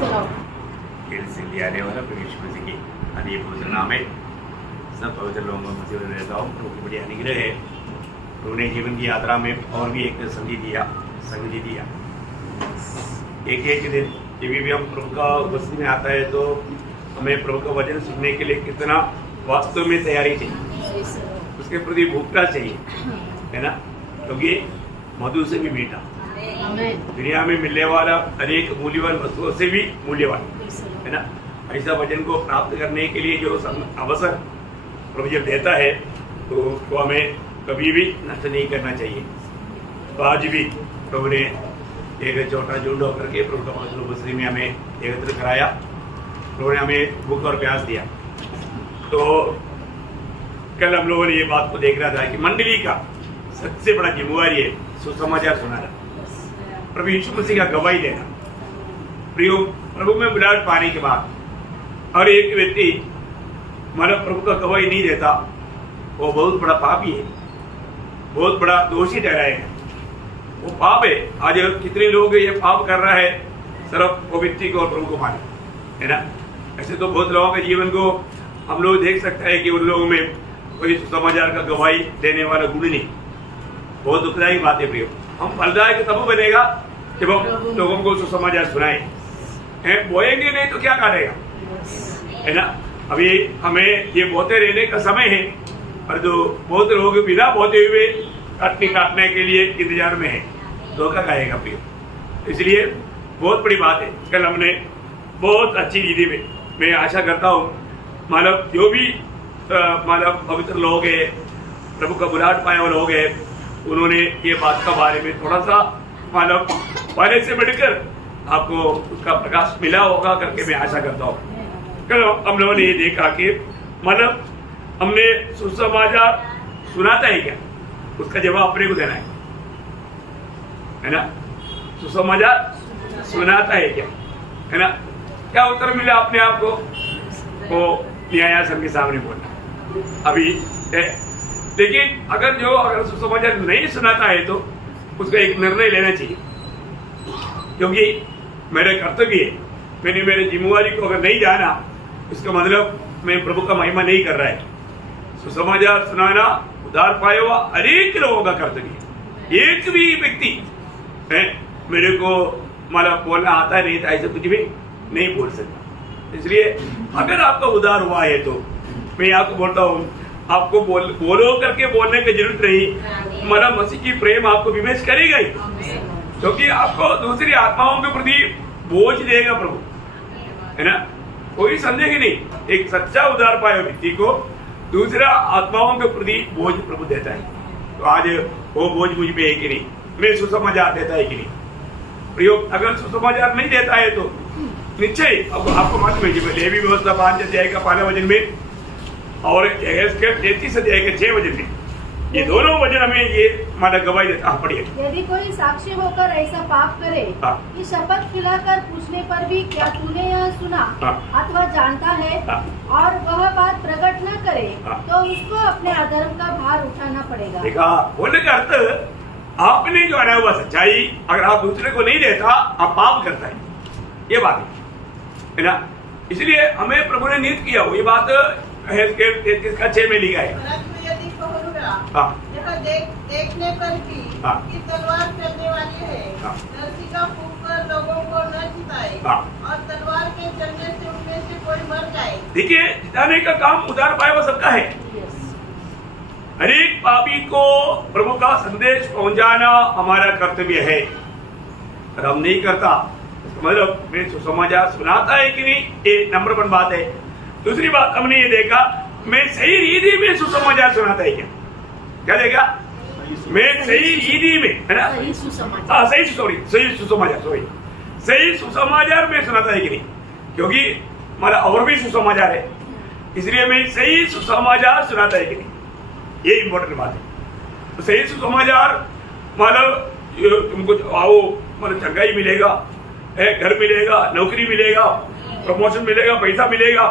लिए आने वाला परमेश्वर मसीह की आदि पवित्र नाम है। सब पवित्र लोगों में मसीह में रहता हूँ। प्रभु की बड़ी अनुग्रह है। प्रभु ने जीवन की यात्रा में और भी एक संगी दिया। एक दिन जब भी हम प्रभु का उपस्थिति में आता है तो हमें प्रभु का वचन सुनने के लिए कितना वास्तव में तैयारी चाहिए, उसके प्रति भूखना चाहिए, है ना। क्योंकि मधु से भी मीठा, दुनिया में मिलने वाला अनेक मूल्यवान वस्तुओं से भी मूल्यवान, है ना। ऐसा वचन को प्राप्त करने के लिए जो अवसर प्रभु जब देता है तो उसको हमें कभी भी नष्ट नहीं करना चाहिए। तो आज भी प्रभु ने एक छोटा झुंड होकर के प्रभु का पवित्र उपस्थिति में हमें एकत्र कराया। प्रभु ने हमें भूख और प्यास दिया। तो कल हम लोगों ने ये बात को देख रहा था कि मंडली का सबसे बड़ा जिम्मेवारी है सुसमाचार सुनाना, प्रभु यीशु मसीह का गवाही देना। प्रभु में बुलाहट पाने के बाद और एक व्यक्ति मानव प्रभु का गवाही नहीं देता, वो बहुत बड़ा पापी है, बहुत बड़ा दोषी ठहराएगा। वो पाप है। आज कितने लोग ये पाप कर रहा है, सिर्फ वो व्यक्ति को और प्रभु को माने, है ना। ऐसे तो बहुत लोगों के जीवन को हम लोग देख सकते हैं कि उन लोगों में कोई सुसमाचार का गवाही देने वाला गुण नहीं। बहुत दुखदायी बात है प्रियो। हम फलदायक तब बनेगा जब हम लोगों को सुसमाचार सुनाए। बोएंगे नहीं तो क्या काटेगा, है ना। अभी हमें ये बोते रहने का समय है, और जो बहुत लोग बिना बोते हुए काटने के लिए इंतजार में है, धोखा खाएगा प्रियो। इसलिए बहुत बड़ी बात है। कल हमने बहुत अच्छी विधि में, मैं आशा करता हूँ मानव जो भी मानव पवित्र लोग है, प्रभु का बुलाहट पाए हुए लोग है, उन्होंने ये बात का बारे में थोड़ा सा मानव पहले से बढ़कर आपको उसका प्रकाश मिला होगा करके मैं आशा करता हूँ। कल हम लोगों ने ये देखा कि मानव हमने सुसमाचार सुनाता है क्या, उसका जवाब अपने को देना है ना। सुसमाचार सुनाता है क्या, है ना। क्या उत्तर मिला अपने आप को, वो न्यायासन के सामने बोलना अभी है। लेकिन अगर सुसमाचार नहीं सुनाता है तो उसका एक निर्णय लेना चाहिए, क्योंकि मेरे कर्तव्य है, मैंने मेरे जिम्मेवारी को अगर नहीं जाना, इसका मतलब मैं प्रभु का महिमा नहीं कर रहा है। सुसमाचार सुनाना उद्धार पाए हुआ अनेक लोगों का कर्तव्य। एक भी व्यक्ति है मेरे को मतलब बोलना आता नहीं था ऐसे कुछ भी नहीं बोल सकता। इसलिए अगर आपका उद्धार हुआ है तो मैं आपको बोलता हूँ, आपको बोलो करके बोलने की जरूरत नहीं। हमारा मसीह की प्रेम आपको विवेच करेगा ही, क्योंकि आपको दूसरी आत्माओं के प्रति बोझ देगा प्रभु, है ना। कोई संदेह नहीं, एक सच्चा उद्धार पाए व्यक्ति को दूसरा आत्माओं के प्रति बोझ प्रभु देता है। तो आज वो बोझ मुझ पे है कि नहीं, मैं सुसमाचार देता है कि नहीं। प्रयोग अगर सुसमाचार नहीं देता है तो निश्चय आपको मालूम है, लेवी व्यवस्था 5 अध्याय का 5 वचन में और 33 अध्याय के 6 वचन में, ये दोनों वचन हमें ये माना गवाही देता। पढ़िए। यदि कोई साक्षी होकर ऐसा पाप करे कि शपथ खिलाकर पूछने पर भी क्या तूने यह सुना अथवा जानता है, और वह बात प्रकट न करे, तो उसको अपने अधर्म का भार उठाना पड़ेगा। देखा, बोलने का अर्थ आपने जो है वह सच्चाई अगर आप दूसरे को नहीं देता, आप पाप करता है, ये बात है ना। इसलिए हमें प्रभु ने नीत किया, ये बात 33:6 में लिखा है। देखने पर भी कि तलवार चलने वाली है, नरसिंगा फूंककर लोगों को न जिताए, और तलवार के चलने से उनमें से कोई मर जाए। देखिए, जिताने का काम उद्धार पाया हुआ सबका है। हरेक पापी को प्रभु का संदेश पहुंचाना हमारा कर्तव्य है। अगर हम नहीं करता मतलब मैं सुसमाचार सुनाता है कि नहीं, ये नंबर 1 बात है। दूसरी बात हमने ये देखा, मैं सही रीति में सुसमाचार सुनाता है क्या देखा, मैं सही रीति में, है ना, सही सुसमाचार में सुनाता है कि नहीं, क्योंकि हमारा और भी सुसमाचार है, इसलिए मैं सही सुसमाचार सुनाता है कि नहीं, ये इम्पोर्टेंट बात है। तो सही सुसमाचार मतलब तुमको आओ मतलब चंगाई मिलेगा, घर मिलेगा, नौकरी मिलेगा, प्रमोशन मिलेगा, पैसा मिलेगा,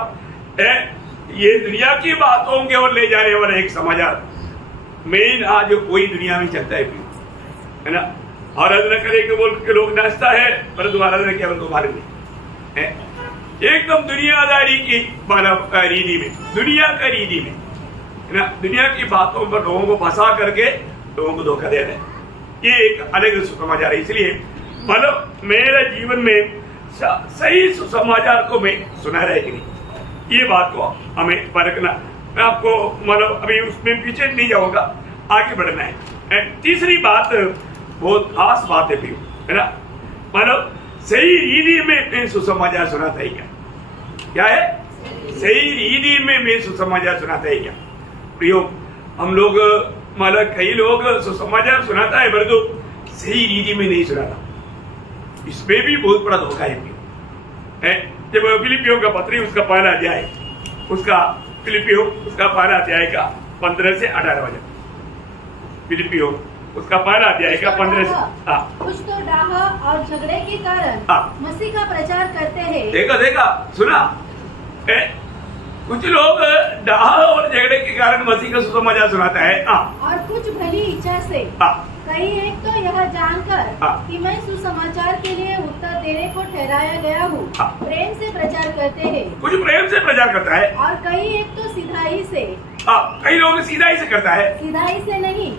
ये दुनिया की बातों के ओर ले जाने वाला एक समाचार मेन आज कोई दुनिया में चलता है ना। आराधना करे के बोल के लोग नाचता है, परंतु आराधना केवल को मारे नहीं। है? एकदम दुनियादारी की मतलब रीति में, दुनिया का रीति में, है ना, दुनिया की बातों पर लोगों को फंसा करके लोगों को धोखा दे रहे हैं। ये एक अलग सुसमाचार है। इसलिए मतलब मेरे जीवन में सही सुसमाचार को मैं सुना रहा है कि नहीं, ये बात को हमें परखना। मैं आपको मतलब अभी उसमें पीछे नहीं जाऊंगा, आगे बढ़ना है। तीसरी बात बहुत खास बात है भी, है ना, मतलब सही रीति में मैं सुसमाचार सुनाता है क्या है? सही रीति में मैं सुसमाचार सुनाता है क्या? प्रियो, हम लोग मतलब कई लोग सुसमाचार सुनाता है परंतु सही रीति में नहीं सुनाता। इसमें भी बहुत बड़ा धोखा है। जब फिलिपियों का पत्री उसका पहला अध्याय, उसका फिलिपियों उसका पहला अध्याय का 15 से 18 वचन, फिलिपियों उसका पहला अध्याय का 15 से कुछ तो डाह और झगड़े के कारण मसीह का प्रचार करते हैं। देखा सुना, कुछ लोग डाह और झगड़े के कारण मसीह का सुसमाचार सुनाता है। और कुछ भली इच्छा से, कई एक तो यह जानकर कि मैं सुसमाचार के लिए उत्तर देने को ठहराया गया हूँ, प्रेम से प्रचार करते हैं। कुछ प्रेम से प्रचार करता है और कई एक तो सीधाई से, कई लोग सीधाई से करता है, सीधाई से नहीं।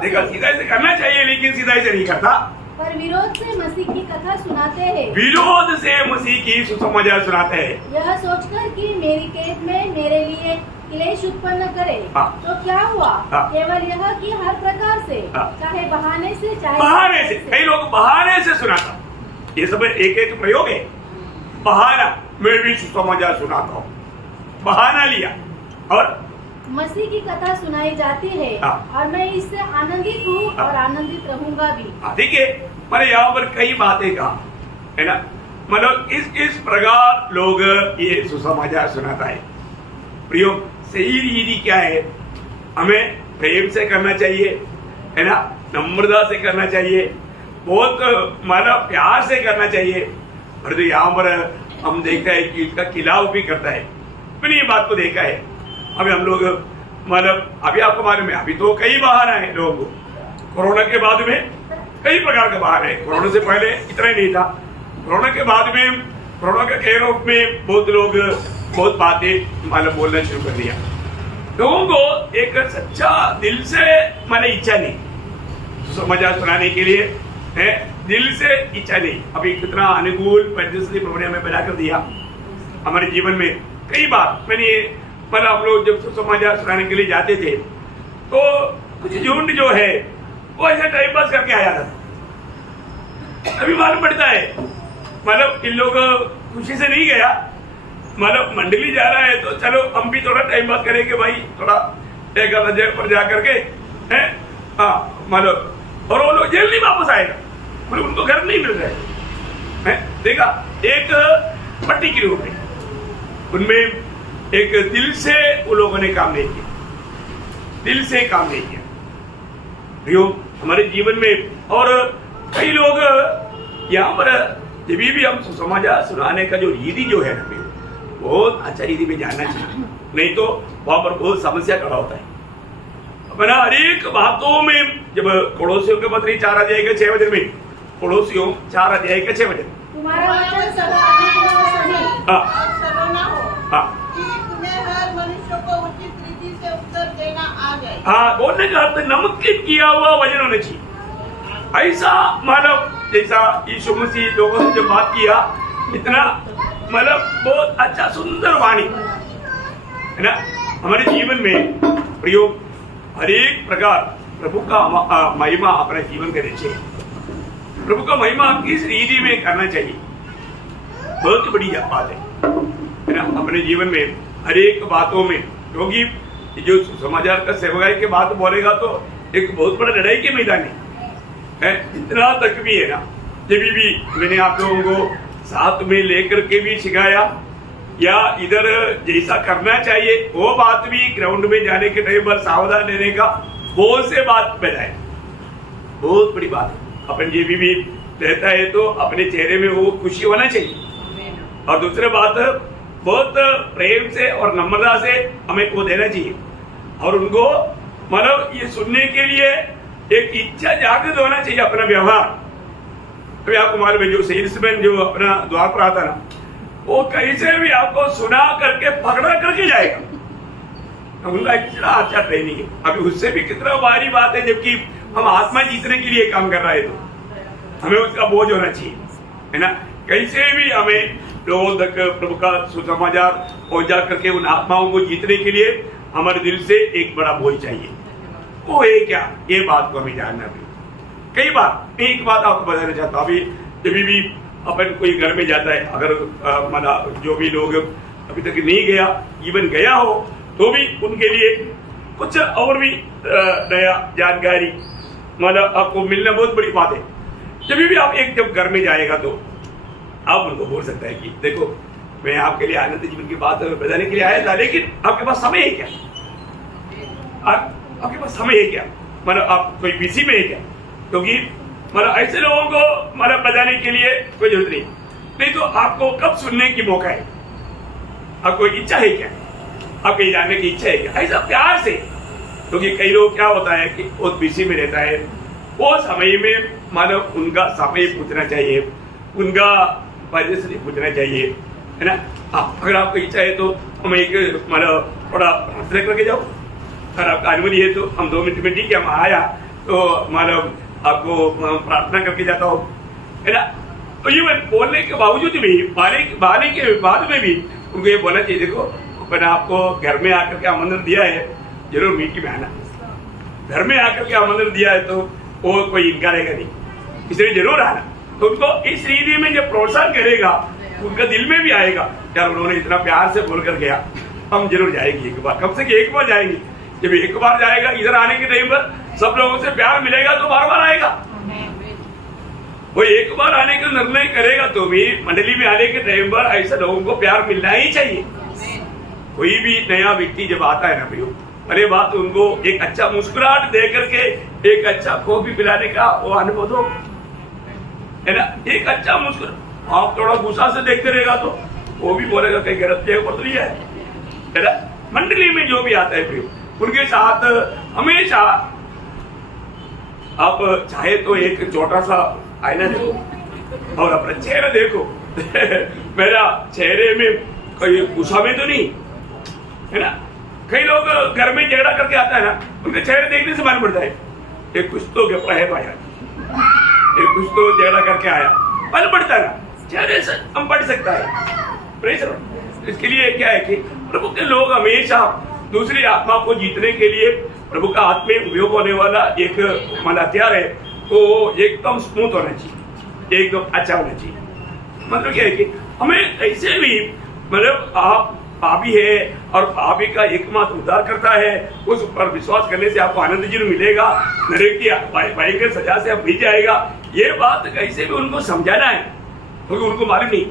देखा, सीधाई से करना चाहिए लेकिन सीधाई से नहीं करता, पर विरोध से मसीह की कथा सुनाते हैं। विरोध से मसीह की सुसमाचार सुनाते हैं, यह सोचकर कि मेरी कैद में मेरे लिए क्लेश उत्पन्न करे। तो क्या हुआ? केवल यह कि हर प्रकार से, चाहे बहाने से, चाहे बहाने से, कई लोग बहाने से सुनाता। ये सब एक एक प्रयोग है। बहाना, मैं भी सुसमाचार सुनाता हूँ, बहाना लिया और मसीह की कथा सुनाई जाती है और मैं इससे आनंदित हूँ और आनंदित रहूंगा भी। देखिए, मैंने यहाँ पर कई बातें कहा है ना, मतलब इस प्रकार लोग ये सुसमाचार सुनाता है। प्रियो, सही रीति क्या है? हमें प्रेम से करना चाहिए, है ना, नम्रता से करना चाहिए, बहुत मतलब प्यार से करना चाहिए। और तो यहाँ पर हम देखते हैं कि इसका खिलाफ भी करता है। मैंने ये बात को देखा है। अभी हम लोग मतलब अभी आपको मालूम है, अभी तो कई बहाना है लोगों को, कोरोना के बाद में कई प्रकार का बहाना है। कोरोना से पहले इतना ही नहीं था, कोरोना के बाद में, कोरोना के केयर ऑफ में बहुत लोग बहुत बातें मतलब बोलना शुरू कर दिया। लोगों को एक सच्चा दिल से मैंने इच्छा नहीं सुसमाचार सुनाने के लिए, है दिल से इच्छा नहीं। अभी कितना अनुकूल परिस्थिति प्रभु ने हमें पैदा कर दिया हमारे जीवन में। कई बार मैंने मतलब हम लोग जब सुसमाचार सुनाने के लिए जाते थे तो कुछ झुंड जो है वो ऐसा टाइम पास करके आ जाता था। अभी मालूम पड़ता है मतलब इन लोग खुशी से नहीं गया, मतलब मंडली जा रहा है तो चलो हम भी थोड़ा टाइम पास करेंगे भाई, थोड़ा एक जगह पर जा करके है, मतलब और वो लोग जल्दी वापस आएगा, मतलब उनको घर नहीं मिल रहा है। देखा, एक पट्टी के रूप में उनमें एक दिल से वो लोगों ने काम नहीं किया, दिल से काम नहीं किया। हमारे जीवन में और कई लोग यहाँ पर जब भी हम सुसमाचार सुनाने का जो रीति जो है ना, बहुत अच्छा रीति में जानना चाहिए, नहीं तो वहां पर बहुत समस्या खड़ा होता है। अपना हर एक बातों में, जब पड़ोसियों के पत्री 4 अध्याय के 6 वचन में, पड़ोसियों 4 अध्याय के 6 वचन, तुम्हारा वचन सदा हर मनुष्य को उचित रीति से उत्तर देना आ जाए। बोलने का अर्थ नमकीन किया हुआ वचन होना चाहिए। ऐसा मतलब जैसा यीशु मसीह लोगों से जब बात किया, इतना मतलब बहुत अच्छा सुंदर वाणी है ना, हमारे जीवन में प्रयोग हर एक प्रकार प्रभु का महिमा अपने जीवन के नीचे, प्रभु का महिमा किस रीति में करना चाहिए, बहुत बड़ी बात है ना अपने जीवन में हर एक बातों में। क्योंकि जो समाचार का सेवकाई के बात बोलेगा तो एक बहुत बड़ा लड़ाई के मैदान है। इतना तक भी है ना, जब भी मैंने आप लोगों को साथ में लेकर के भी सिखाया, या इधर जैसा करना चाहिए वो बात भी ग्राउंड में जाने के टाइम पर सावधान रहने का बहुत से बात बताए, बहुत बड़ी बात है। अपन ये भी रहता है तो अपने चेहरे में वो खुशी होना चाहिए, और दूसरी बात बहुत प्रेम से और नम्रता से हमें वो देना चाहिए, और उनको मतलब ये सुनने के लिए एक इच्छा जागृत होना चाहिए अपना व्यवहार। अभी आपको मालूम है जो सेल्समैन जो अपना द्वार पर आता ना, वो कहीं से भी आपको सुना करके पकड़ा करके जाएगा। उनका इतना अच्छा ट्रेनिंग है। अभी उससे भी कितना भारी बात है, जबकि हम आत्मा जीतने के लिए काम कर रहे हैं, तो हमें उसका बोझ होना चाहिए, है ना। कैसे भी हमें लोगों तक प्रभु का सुसमाचार पहुंचा करके उन आत्माओं को जीतने के लिए हमारे दिल से एक बड़ा बोझ चाहिए। वो है क्या, ये बात को हमें जानना भी। कई बार एक बात आपको बताना चाहता हूँ, अभी जब भी अपन कोई घर में जाता है, अगर मतलब जो भी लोग अभी तक नहीं गया, इवन गया हो तो भी उनके लिए कुछ और भी नया जानकारी मतलब आपको मिलना बहुत बड़ी बात है। जब भी आप एक जब घर में जाएगा तो आप उनको बोल सकता है कि देखो मैं आपके लिए आनंद जीवन की बात बताने के लिए आया था, लेकिन आपके पास समय है क्या, आपके पास समय है क्या, मतलब आप कोई बिजी में है क्या, क्योंकि मतलब ऐसे लोगों को मतलब बताने के लिए कोई जरूरत नहीं तो आपको कब सुनने की मौका है, आपको इच्छा है क्या, आपको ये जानने की इच्छा है क्या, ऐसा प्यार से। क्योंकि कई लोग क्या होता है कि वो बिजी में रहता है, वो समय में मतलब उनका समय पूछना चाहिए, उनका वजह से पूछना चाहिए, है ना। हाँ, अगर आपको इच्छा है तो हम एक मतलब थोड़ा प्रार्थना करके जाओ, अगर आपका अनुमति है तो हम 2 मिनट में ठीक है हम आया तो मतलब आपको प्रार्थना करके जाता हो, है ना। तो ये बोलने के बावजूद भी बाने के बाद में भी उनको ये बोलना चाहिए, देखो मैंने आपको घर में आकर के आमंत्रण दिया है, जरूर मीटिंग में आना। घर में आकर के आमंत्रण दिया है तो वो कोई इनकारेगा नहीं, इसलिए जरूर आना। तो उनको इस रीति में जब प्रोत्साहन करेगा, उनका दिल में भी आएगा यार उन्होंने इतना प्यार से बोल कर गया, हम जरूर जाएंगे एक बार, कम से कम एक बार जाएंगे। जब एक बार जाएगा, इधर आने के टाइम पर सब लोगों से प्यार मिलेगा तो बार बार आएगा। वो एक बार आने का निर्णय करेगा तो भी मंडली में आने के टाइम पर ऐसा लोगों को प्यार मिलना ही चाहिए। कोई भी नया व्यक्ति जब आता है ना भैया, अरे बात उनको एक अच्छा मुस्कुराहट दे करके एक अच्छा कॉफी पिलाने का वो अनुभव दो, है ना। एक अच्छा मुस्कुराहट, आप थोड़ा गुस्सा से देखते रहेगा तो वो भी बोलेगा कहीं गलत जगह पर तो लिया है ना। मंडली में जो भी आता है भैया, उनके साथ हमेशा आप चाहे तो एक छोटा सा आईना देखो और अपना चेहरा देखो मेरा चेहरे में कोई गुस्सा में तो नहीं, है ना। कई लोग घर में झगड़ा करके आता है ना, उनके चेहरे देखने से मालूम पड़ता है एक कुछ तो गप्पा है भाई, एक कुछ तो झगड़ा करके आया, मालूम पड़ता है ना, चेहरे से हम पढ़ सकता है। इसके लिए क्या है कि प्रभु के लोग हमेशा दूसरी आत्मा को जीतने के लिए प्रभु का हाथ में उपयोग होने वाला एक हथियार है, तो एकदम स्मूथ होना चाहिए, एकदम अच्छा होना चाहिए। मतलब क्या है कि हमें ऐसे भी मतलब आप पापी है और पापी का एकमात्र उद्धार करता है, उस पर विश्वास करने से आपको आनंद जीवन मिलेगा, नरक की भयंकर सजा से आप बच जाएगा। ये बात कैसे भी उनको समझाना है, क्योंकि उनको मालूम नहीं,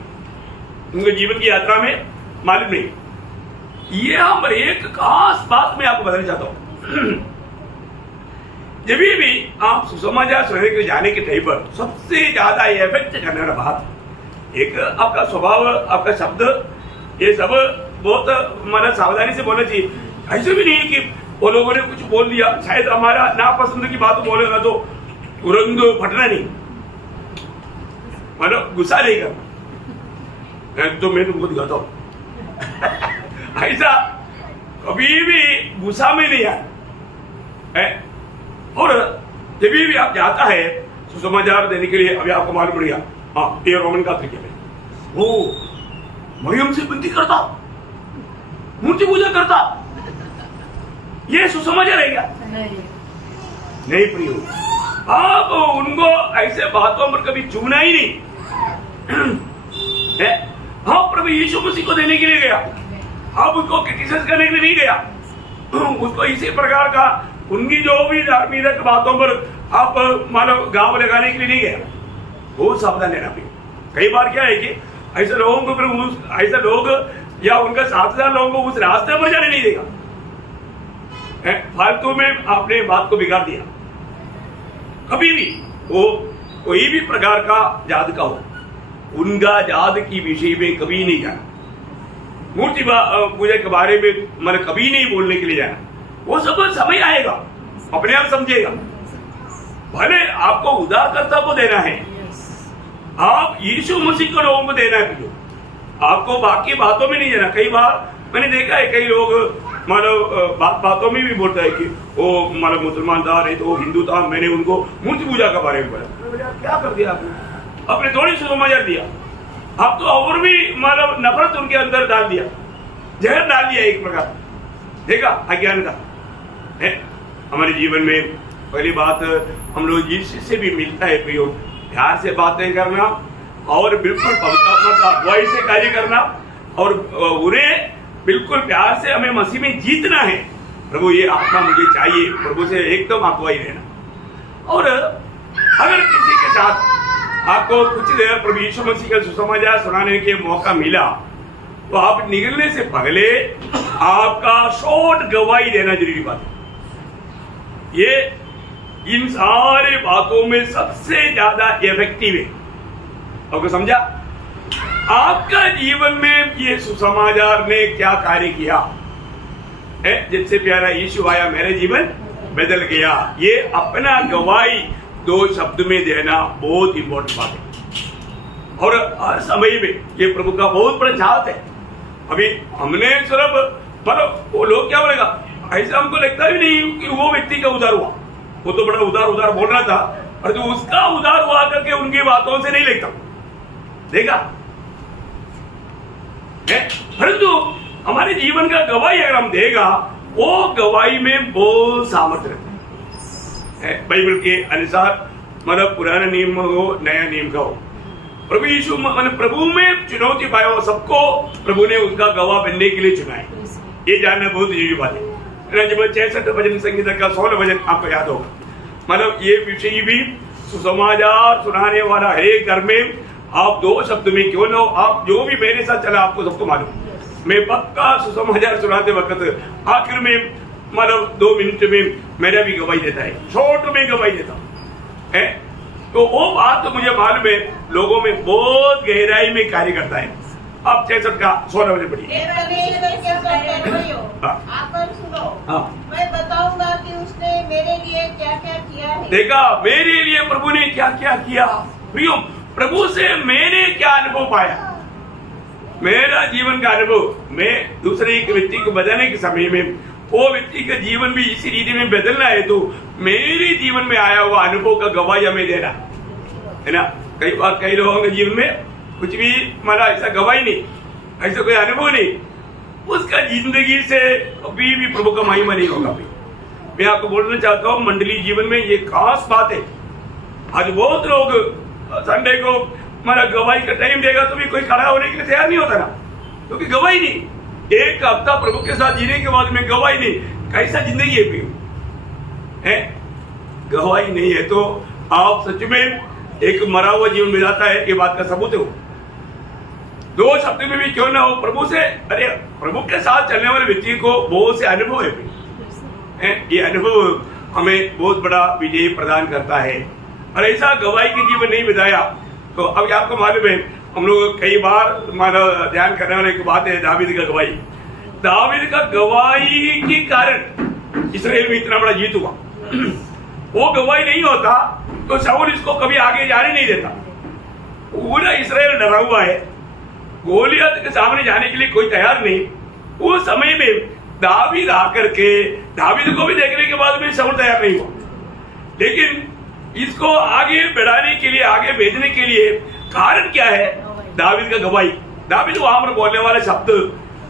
उनके जीवन की यात्रा में मालूम नहीं। ये हम एक खास बात में आपको बताना चाहता हूँ जब भी आप सुसमाचार सुनने के जाने के टाइम पर सबसे ज्यादा इफेक्ट करने वाला बात एक आपका स्वभाव, आपका शब्द, ये सब बहुत मतलब सावधानी से बोलना चाहिए। ऐसे भी नहीं है कि वो लोगों ने कुछ बोल दिया, शायद हमारा नापसंद की बात बोलेगा तो तुरंत फटना नहीं, मतलब गुस्सा नहीं करना। तो मैं तुमको दिखाता हूं ऐसा कभी भी गुस्सा में नहीं आया। और जब भी आप जाता है सुसमाचार देने के लिए, अभी आपको मालूम पड़ गया, हाँ ये रोमन कैथोलिक में वो मरियम से विनती करता, मूर्ति पूजा करता, ये सुसमाचार है क्या? नहीं प्रियो, आप उनको ऐसे बातों पर कभी चूना ही नहीं है। हाँ प्रभु यीशु मसीह को देने के लिए गया, आप उसको क्रिटिसाइज करने के लिए नहीं गया, उसको इसी प्रकार का उनकी जो भी धार्मिक बातों पर आप मानो गांव लगाने के लिए नहीं गया। बहुत सावधान रहना भी। कई बार क्या है कि ऐसे लोगों को फिर ऐसे लोग या उनका साथीदार लोगों को उस रास्ते पर जाने नहीं देगा, फालतू में आपने बात को बिगाड़ दिया। कभी भी वो कोई भी प्रकार का जात का हो, उनका जात की विषय में कभी नहीं जाना, मूर्ति पूजा के बारे में मतलब कभी नहीं बोलने के लिए जाना। वो सब समय आएगा, अपने आप समझेगा। भले आपको उदारकर्ता को देना है, आप यीशु मसीह को लोगों को देना है, आपको बाकी बातों में नहीं देना। कई बार मैंने देखा है कई लोग मतलब बातों में भी बोलता है कि वो मतलब मुसलमान था, नहीं तो वो हिंदू था, मैंने उनको मूर्ति पूजा के बारे में बोला। क्या कर दिया आपने? अपने थोड़ी सुसमाचार दिया, आप तो और भी मतलब नफरत उनके अंदर डाल दिया, जहर डाल दिया एक प्रकार, देखा अज्ञान का है। हमारे जीवन में पहली बात हम लोग जिससे भी मिलता है प्रियो, प्यार से बातें करना और बिल्कुल पवित्र का अगुवाई से कार्य करना और उन्हें बिल्कुल प्यार से हमें मसीह में जीतना है। प्रभु ये आत्मा मुझे चाहिए, प्रभु से एकदम अगुवाई लेना। और अगर किसी के साथ आपको कुछ देर प्रभु यीशु मसीह का सुसमाचार सुनाने के मौका मिला तो आप निकलने से पहले आपका शॉर्ट गवाही देना जरूरी बात है। ये इन सारे बातों में सबसे ज्यादा इफेक्टिव है। आपको समझा? आपका जीवन में ये सुसमाचार ने क्या कार्य किया है? जिससे प्यारा यीशु आया, मेरे जीवन बदल गया। ये अपना गवाही 2 शब्द में देना बहुत इंपॉर्टेंट बात है। और हर समय में ये प्रभु का बहुत बड़ा चाहत है। अभी हमने सिर्फ मतलब वो लोग क्या बोलेगा, ऐसा हमको लगता भी नहीं कि वो व्यक्ति का उधार हुआ, वो तो बड़ा उधार बोल रहा था, और तो उसका उधार हुआ करके उनकी बातों से नहीं लगता, देखा? परंतु हमारे जीवन का गवाही अगर हम देगा, वो गवाही में बहुत सामर्थ्य रहता है। बाइबल के अनुसार मतलब पुराना नियम हो, नया नियम का हो, प्रभु यीशु प्रभु में चुनौती पाया हो, सबको प्रभु ने उसका गवाह बनने के लिए चुना है। ये जानना बहुत जरूरी बात है। जब 66 भजन संगीत का 16 भजन आपको याद होगा, मतलब ये विषय भी सुसमाचार सुनाने वाला है। घर में आप 2 शब्द में क्यों ना हो, आप जो भी मेरे साथ चला आपको सबको मालूम, मैं पक्का सुसमाचार सुनाते वक्त आखिर में मतलब 2 मिनट में मेरा भी गवाही देता है, शॉर्ट में गवाही देता है। तो वो बात तो मुझे मालूम है लोगों में बहुत गहराई में कार्य करता है। आप 66 का 16 बजे पढ़िए। आकर सुनो, मैं बताऊंगा कि उसने मेरे लिए क्या क्या किया है। देखा, मेरे लिए प्रभु ने क्या क्या किया। प्रियो, प्रभु से मैंने क्या अनुभव पाया, मेरा जीवन का अनुभव, मैं दूसरे एक व्यक्ति को बदलने के समय में वो व्यक्ति का जीवन भी इसी रीति में बदलना है, तो मेरे जीवन में आया हुआ अनुभव का गवाही हमें देना है ना। कई बार कई लोगों के जीवन में कुछ भी माना ऐसा गवाही नहीं, ऐसा कोई अनुभव नहीं, उसका जिंदगी से कभी भी प्रभु का महिमा नहीं होगा। मैं आपको बोलना चाहता हूँ, मंडली जीवन में ये खास बात है। आज बहुत लोग संडे को हमारा गवाही का टाइम देगा तो भी कोई खड़ा होने के लिए तैयार नहीं होता ना, क्योंकि गवाही नहीं। एक हफ्ता प्रभु के साथ जीने के बाद में गवाही नहीं, कैसा जिंदगी है? गवाही नहीं है तो आप सच में एक मरा हुआ जीवन मिलाता है। ये बात का सबूत है। 2 शब्द में भी क्यों ना हो, प्रभु से, अरे प्रभु के साथ चलने वाले व्यक्ति को बहुत से अनुभव है। ये अनुभव हमें बहुत बड़ा विजय प्रदान करता है। और ऐसा गवाही के जीवन नहीं बिताया तो अब आपको मालूम है, हम लोग कई बार ध्यान करने वाले की बात है दावीद का गवाही। दावीद का गवाही के कारण इस्राएल में इतना बड़ा जीत हुआ। वो गवाही नहीं होता तो शाऊल इसको कभी आगे जाने नहीं देता। पूरा इस्राएल डरा हुआ है, गोलियत के सामने जाने के लिए कोई तैयार नहीं। उस समय में दावीद आकर के, दावीद को भी देखने के बाद में शाऊल तैयार नहीं हुआ, लेकिन इसको आगे बढ़ाने के लिए, आगे भेजने के लिए कारण क्या है? दावीद का गवाही। दावीद वहां पर बोलने वाले शब्द,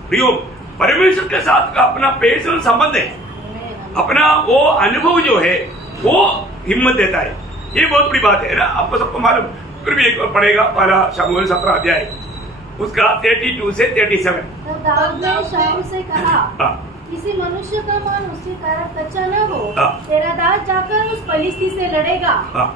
प्रियो, परमेश्वर के साथ का अपना पर्सनल संबंध है, अपना वो अनुभव जो है वो हिम्मत देता है। ये बहुत बड़ी बात है ना, आपको सबको मालूम। फिर भी एक बार पढ़ेगा पहला शमूएल 17 अध्याय उसका 32 से 37। तब दाऊद ने शाऊल से कहा, किसी मनुष्य का मन उसके कारण कच्चा न हो, तेरा दास जाकर उस पलिश्ती से लड़ेगा।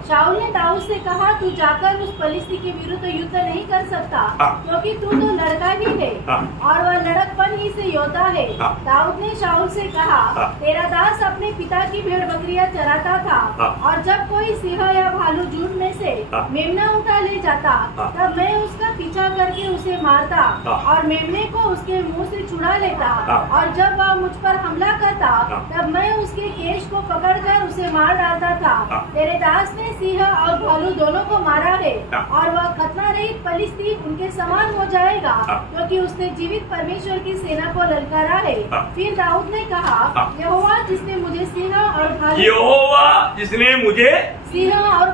शाऊल ने दाऊद से कहा, तू जाकर उस पलिश्ती के विरुद्ध युद्ध नहीं कर सकता, क्योंकि तू तो लड़का ही है और वह लड़कपन ही से योद्धा है। दाऊद ने शाऊल से कहा, तेरा दास अपने पिता की भेड़ बकरियां चराता था, और जब कोई सिंह या भालू झुंड में से मेमना उठा ले जाता, तब मैं उसका पीछा करके उसे मारता और मेमने को उसके मुंह से छुड़ा लेता, और जब वह मुझ पर हमला करता तब मैं उसके केश को पकड़कर उसे मार डालता था। तेरे दास ने सिंह और भालू दोनों को मारा है और वह खतना रहित पलिश्ती उनके समान हो जाएगा, क्योंकि उसने जीवित परमेश्वर की सेना को ललकारा है। फिर दाऊद ने कहा, यहोवा जिसने मुझे सिंह और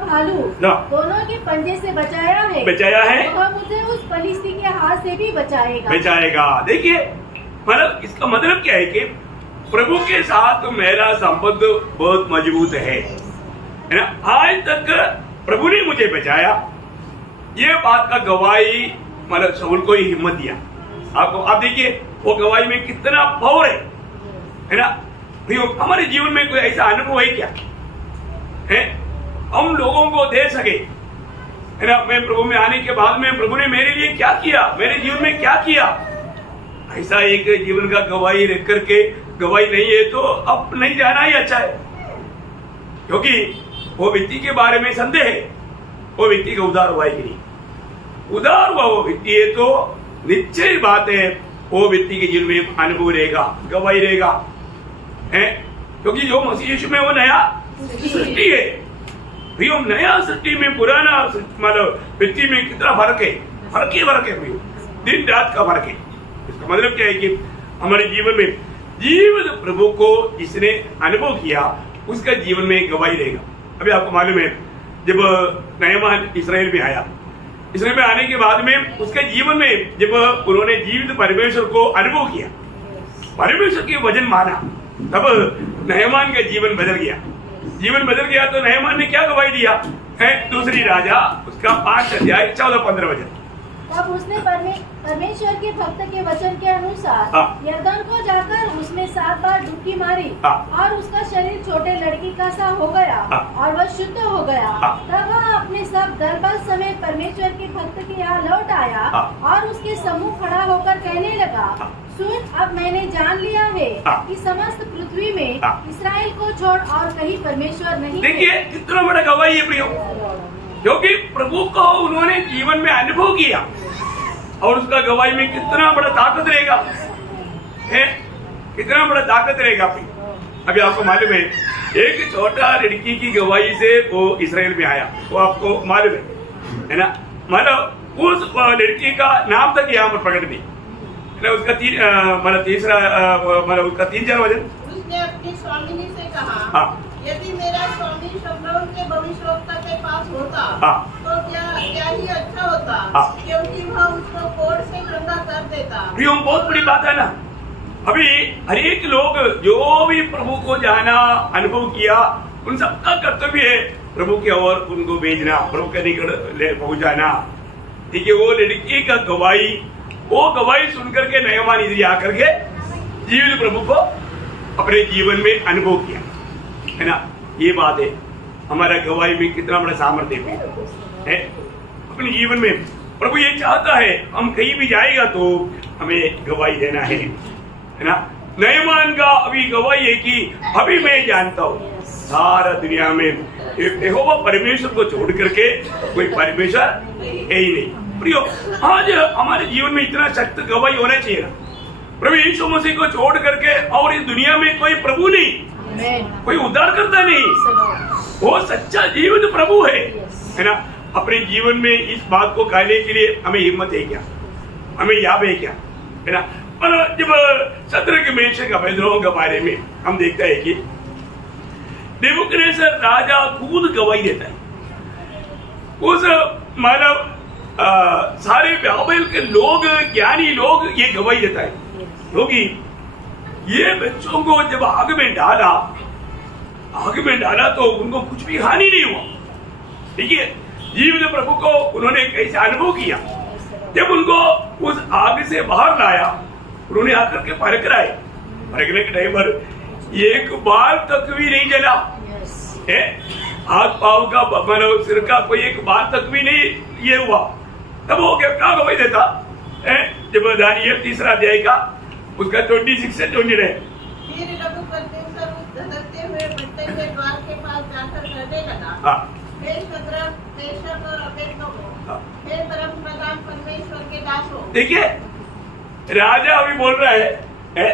भालू दोनों के पंजे से बचाया है वह मुझे उस पलिश्ती के हाथ से भी बचाएगा। देखिए, मतलब इसका मतलब क्या है कि प्रभु के साथ मेरा संबंध बहुत मजबूत है ना। आज तक प्रभु ने मुझे बचाया, ये बात का गवाही मतलब शाऊल को ही हिम्मत दिया। आपको आप देखिए वो गवाही में कितना पावर है ना। हमारे जीवन में कोई ऐसा अनुभव है क्या है हम लोगों को दे सके, है ना। मैं प्रभु में आने के बाद में प्रभु ने मेरे लिए क्या किया, मेरे जीवन में क्या किया, ऐसा एक जीवन का गवाही रख करके गवाही नहीं है तो अब नहीं जाना ही अच्छा है। क्योंकि वो व्यक्ति के बारे में संदेह है, वो व्यक्ति का उदार हुआ है कि नहीं, उदार हुआ वो व्यक्ति है तो निश्चय बात है वो व्यक्ति के जीवन में अनुभव रहेगा, गवाही रहेगा, है। क्योंकि जो मसीह यीशु में वो नया सृष्टि है। भैया नया सृष्टि में पुराना मतलब व्यक्ति में कितना फर्क है, फर्क है भैया, दिन रात का फर्क है। इसका मतलब क्या है कि हमारे जीवन में जीवन प्रभु को जिसने अनुभव किया उसका जीवन में गवाही रहेगा। अभी आपको मालूम है जब नहमान इस्राएल में आया, इस्राएल में आने के बाद में उसके जीवन में जब उन्होंने जीवित परमेश्वर को अनुभव किया, परमेश्वर के वचन माना, तब नहमान का जीवन बदल गया। जीवन बदल गया तो नहमान ने क्या गवाही दिया है, दूसरी राजा उसका 5 अध्याय 14-15 वचन। तब उसने परमेश्वर के भक्त के वचन के अनुसार यरदन को जाकर उसमें 7 बार डुबकी मारी और उसका शरीर छोटे लड़की का सा हो गया और वह शुद्ध हो गया। तब वह अपने सब दल बल समेत परमेश्वर के भक्त के यहाँ लौट आया और उसके समूह खड़ा होकर कहने लगा, सुन, अब मैंने जान लिया है कि समस्त पृथ्वी में इस्राएल को छोड़ और कहीं परमेश्वर नहीं। देखिए कितना बड़ा गवाही है प्रियो, क्योंकि प्रभु को उन्होंने जीवन में अनुभव किया और उसका गवाही में कितना बड़ा ताकत रहेगा, है कितना बड़ा ताकत रहेगा। अभी आपको मालूम है एक छोटा लड़की की गवाही से वो इस्राएल में आया, वो आपको मालूम है ना। मतलब उस लड़की का नाम तक यहाँ पर प्रकट नहीं, उसका तीसरा मतलब उसका 3-4 वचन। उसने अपनी स्वामिनी से कहा, यदि मेरा स्वामी शमरोन के भविष्यवक्ता के पास होता तो क्या ही अच्छा होता, क्योंकि वह उसको कोढ़ से गंगा कर देता। बहुत बड़ी बात है ना। अभी हर एक लोग जो भी प्रभु को जाना अनुभव किया उन सबका कर्तव्य है प्रभु की ओर उनको भेजना, प्रभु के निकट पहुंचाना। ठीक है, वो लड़की का गवाही, वो गवाही सुनकर के नहमान इधर आकर के जीवित प्रभु को अपने जीवन में अनुभव किया, है ना। ये बात है हमारा गवाही में कितना बड़ा सामर्थ्य है अपने जीवन में। प्रभु ये चाहता है हम कहीं भी जाएगा तो हमें गवाही देना है ना। नहमान का अभी गवाही है कि अभी मैं जानता हूँ सारा दुनिया में यहोवा परमेश्वर को छोड़ करके कोई परमेश्वर है ही नहीं। प्रियो, आज हमारे जीवन में इतना सख्त गवाही होना चाहिए ना, प्रभु यीशु मसीह को छोड़ करके और इस दुनिया में कोई प्रभु नहीं, कोई उद्धार करता नहीं, वो सच्चा जीवित प्रभु है ना। अपने जीवन में इस बात को कहने के लिए हमें हिम्मत है क्या, हमें याद है क्या, है ना। और जब शद्रक मेशक अबेदनगो के बारे में हम देखते हैं कि नेबूकदनेस्सर राजा खुद गवाही देता है, उस मानव सारे बाबेल के लोग, ज्ञानी लोग ये गवाही देता है क्योंकि ये बच्चों को जब आग में डाला तो उनको कुछ भी हानि नहीं हुआ। ठीक है, जीवित प्रभु को उन्होंने कैसे अनुभव किया, जब उनको उस आग से बाहर लाया उन्होंने आकर के परखने के टाइम पर एक बाल तक भी नहीं जला, हाथ पाव का मतलब सिर का कोई एक बाल तक भी नहीं ये हुआ। तब वो क्या गवाही देता है, जब दानियल 3 अध्याय का उसका 26 से 29। फिर नबूकदनेस्सर उस धधकते हुए भट्टे के द्वार के पास जाकर कहने लगा, हे शद्रक, मेशक और अबेदनगो, हे परमप्रधान परमेश्वर के दासों। देखिए राजा अभी बोल रहा है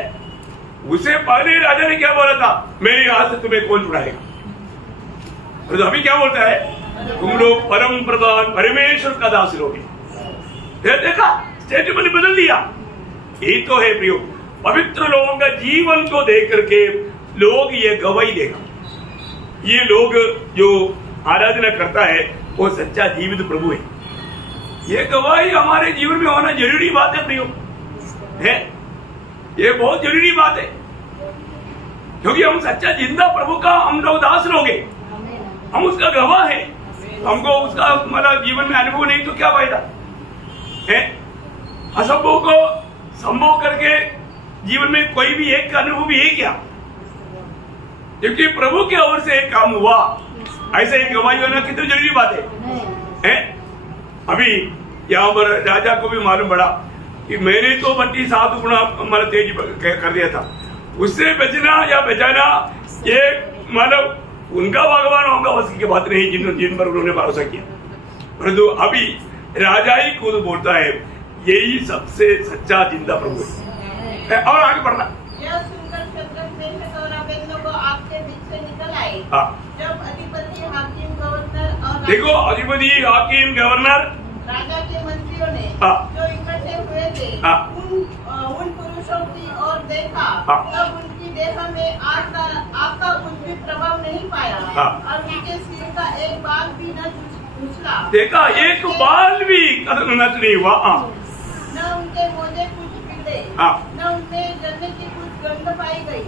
उससे पहले राजा ने क्या बोला था, मेरे हाथ से तुम्हें कौन छुड़ाएगा। तो अभी क्या बोलता है, तुम लोग परम प्रधान परमेश्वर का दास लोगे। देखा स्टेटमेंट बदल दिया। यही तो है प्रियो, पवित्र लोगों का जीवन को देख करके लोग ये गवाही देगा, ये लोग जो आराधना करता है वो सच्चा जीवित प्रभु है। ये गवाही हमारे जीवन में होना जरूरी बात है प्रियो, है ये बहुत जरूरी बात है, क्योंकि हम सच्चा जिंदा प्रभु का हम लोग दास लोग हैं, हम उसका गवाह है। हमको उसका मतलब जीवन में अनुभव नहीं तो क्या फायदा है। असंभव को संभव करके जीवन में कोई भी एक अनुभव भी है क्या, क्योंकि प्रभु की ओर से एक काम हुआ, ऐसे एक गवाही होना कितनी जरूरी बात है। अभी यहाँ पर राजा को भी मालूम पड़ा कि मैंने तो 32 गुना मतलब तेज कर दिया था, उससे बचना या बचाना ये मतलब उनका भगवान होगा बस की बात नहीं, जिन पर उन्होंने भरोसा किया। परंतु अभी राजा ही खुद बोलता है यही सबसे सच्चा जिंदा प्रभु है। और आगे बढ़ना, यह सुनकर शद्रक मेशक और अबेदनगो आग के बीच से निकल आए। जब अधिपति हाकिम गवर्नर और देखो अधिपति हाकिम गवर्नर राजा के मंत्रियों ने जो इकट्ठे हुए थे उन पुरुषों की ओर देखा, तब उनकी देह में आग का कुछ भी प्रभाव नहीं पाया और उनके सिर का एक बाल भी न उछला। देखा एक बाल भी नच नहीं हुआ, न उनके मोजे कुछ पिटे, न उनमें जलने की कुछ गंध पाई गई।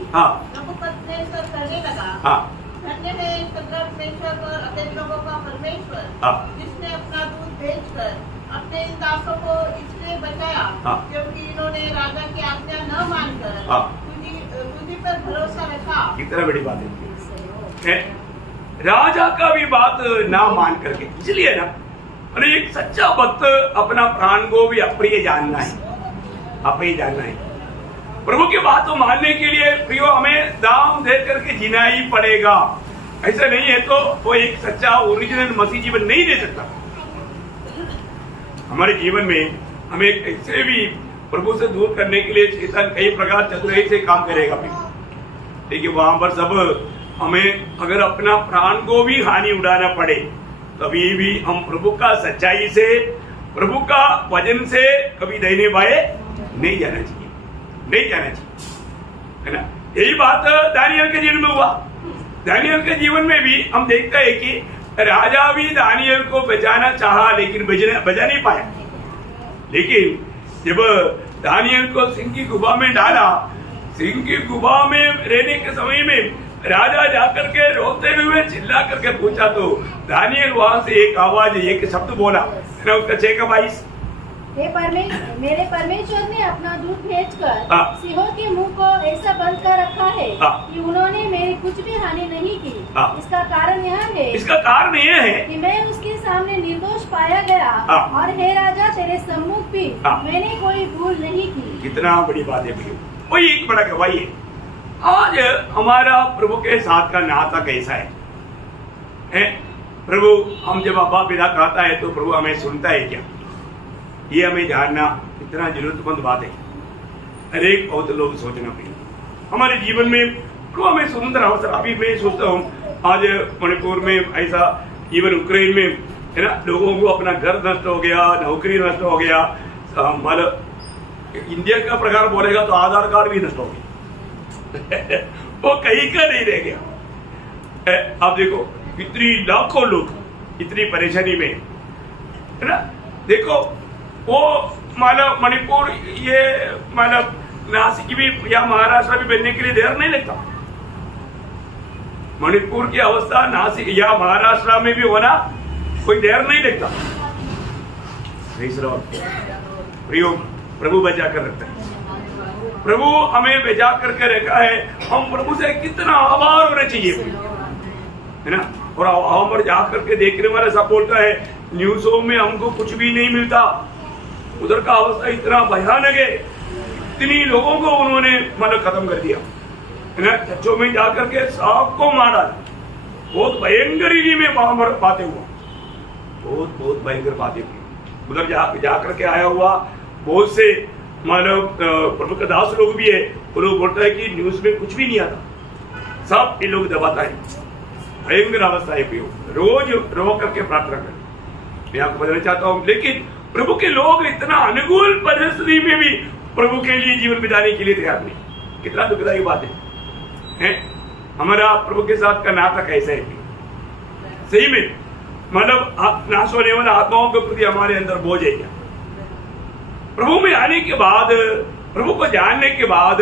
नबूकदनेस्सर कहने लगा, धन्य है शद्रक मेशक और अबेदनगो का परमेश्वर, जिसने अपना दूध भेजकर अपने इन दासों को इसलिए बचाया क्योंकि इन्होंने राजा की आज्ञा न मानकर तुझी पर भरोसा रखा। कितना बड़ी बात है, राजा का भी बात ना मान करके, इसलिए ना अरे एक सच्चा भक्त अपना प्राण को भी अप्रिय जानना है, अप्रिय जानना है। प्रभु की बात को मानने के लिए प्रियो हमें दाम दे करके जीना ही पड़ेगा, ऐसा नहीं है तो वो एक सच्चा ओरिजिनल मसीह जीवन नहीं दे सकता। हमारे जीवन में हमें कैसे भी प्रभु से दूर करने के लिए शैतान कई प्रकार चतुराई से काम करेगा, लेकिन वहां पर सब हमें अगर अपना प्राण को भी हानि उड़ाना पड़े तभी भी हम प्रभु का सच्चाई से, प्रभु का वचन से कभी दाहिने बाएं नहीं जाना चाहिए, नहीं जाना चाहिए, है ना। यही बात दानियल के जीवन में हुआ। दानियल के जीवन में भी हम देखते हैं कि राजा भी दानियल को बचाना चाहा लेकिन बचा नहीं पाया। लेकिन जब दानियल को सिंह की गुफा में डाला, सिंह की गुफा में रहने के समय में राजा जाकर के रोते हुए चिल्ला करके पूछा तो दानियल वहां से एक आवाज एक शब्द बोला, उसका 6:22, मेरे परमेश्वर ने अपना दूध भेजकर सिंहों के मुंह को ऐसा बंद कर रखा है कि उन्होंने मेरी कुछ भी हानि नहीं की। इसका कारण यह है, इसका कारण यह है कि मैं उसके सामने निर्दोष पाया गया और हे राजा तेरे सम्मुख भी मैंने कोई भूल नहीं की। कितना बड़ी बात है भैया, वही एक बड़ा गवाही है। आज हमारा प्रभु के साथ का नाता कैसा है? प्रभु हम जब अब्बा पिता कहता है तो प्रभु हमें सुनता है क्या, ये हमें जानना इतना जरूरतमंद बात है। हर एक बहुत लोग सोचना पड़ेगा हमारे जीवन में प्रभु हमें सुंदर अवसर। अभी मैं सोचता हूँ आज मणिपुर में ऐसा, इवन यूक्रेन में है ना, लोगों को अपना घर नष्ट हो गया, नौकरी नष्ट हो गया, मतलब इंडिया का प्रकार बोलेगा तो आधार कार्ड भी नष्ट हो गया वो कहीं का नहीं रह गया। आप देखो इतनी लाखों लोग इतनी परेशानी में है ना। देखो वो मतलब मणिपुर ये मतलब नासिक भी या महाराष्ट्र भी बनने के लिए देर नहीं लगता। मणिपुर की अवस्था नासिक या महाराष्ट्र में भी होना कोई देर नहीं लगता। प्रियो प्रभु बचा कर रखता है, प्रभु हमें बचा करके रखा है। हम प्रभु से कितना आभार होना चाहिए, है ना। और हम पर जा करके देखने वाला सब बोलता है न्यूज़ों में हमको कुछ भी नहीं मिलता, उधर का अवस्था इतना भयानक है, इतनी लोगों को उन्होंने मतलब खत्म कर दिया, है ना। चर्चों में जाकर के सबको मारा, बहुत भयंकर ही में वहां पर बातें हुआ, बहुत भयंकर बातें हुई। उधर जा करके आया हुआ बहुत से मानव प्रभु का दास लोग भी है, वो लोग बोलता है कि न्यूज में कुछ भी नहीं आता, सब ये लोग दबाता है, भयंकर अवस्था है। रोज रो करके प्रार्थना करें, मैं आपको बताना चाहता हूँ। लेकिन प्रभु के लोग इतना अनुकूल परिस्थिति में भी प्रभु के लिए जीवन बिताने के लिए तैयार नहीं। कितना दुखदायी बात है? हमारा प्रभु के साथ का नाता कैसा है? सही में मतलब नाश होने वाले आत्माओं के प्रति हमारे अंदर बोझ है क्या? प्रभु में आने के बाद, प्रभु को जानने के बाद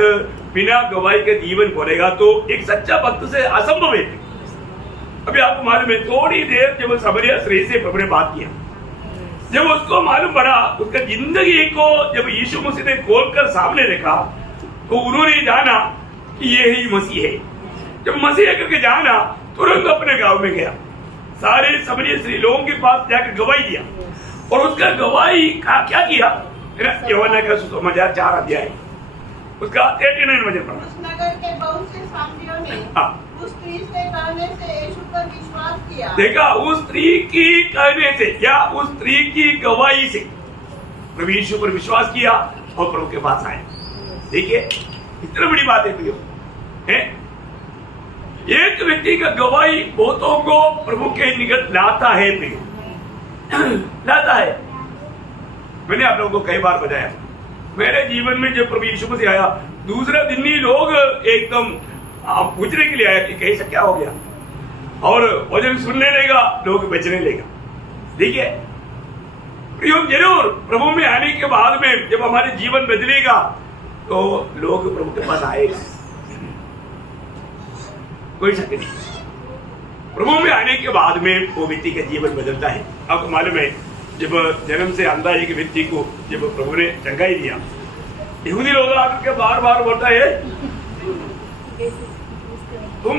बिना गवाही के जीवन बोलेगा तो एक सच्चा भक्त से असंभव है। अभी आपको मालूम है, थोड़ी देर जब समरिया स्त्री से प्रभु ने बात किया, जब उसको मालूम पड़ा, उसका जिंदगी को जब यीशु मसीह ने खोलकर सामने देखा तो उन्होंने जाना कि ये ही मसीह है। जब मसीह करके जाना, तुरंत अपने गांव में गया, सारे समरिया स्त्री लोगों के पास जाकर गवाही दिया। और उसका गवाही का क्या किया? यूहन्ना का सुसमाचार 4 अध्याय उसका 89 वचन पढ़ा। उस नगर के बहुत से सामरियों ने उस स्त्री से कहने से यीशु पर विश्वास किया। देखा, उस स्त्री की कहने से या उस स्त्री की गवाही से प्रभु यीशु पर विश्वास किया और प्रभु के पास आए। देखिए इतनी बड़ी बात है प्रियो, है एक व्यक्ति का गवाही बहुतों को प्रभु के निकट लाता है प्रियो, लाता है। मैंने आप लोगों को कई बार बताया, मेरे जीवन में जब प्रभु यीशु मसीह आया, दूसरे दिन ही लोग एकदम पूछने के लिए आया कि कैसा क्या हो गया, और वचन सुनने लेगा, लोग बचने लेगा। देखिए प्रियो, जरूर प्रभु में आने के बाद में जब हमारे जीवन बदलेगा तो लोग प्रभु के पास आएगा, कोई शक नहीं। प्रभु में आने के बाद में वो व्यक्ति का जीवन बदलता है। आपको मालूम है, जब जन्म से अंधा एक व्यक्ति को जब प्रभु ने चंगाई दिया, यहूदी लोग आकर के बार बार बोलता है, तुम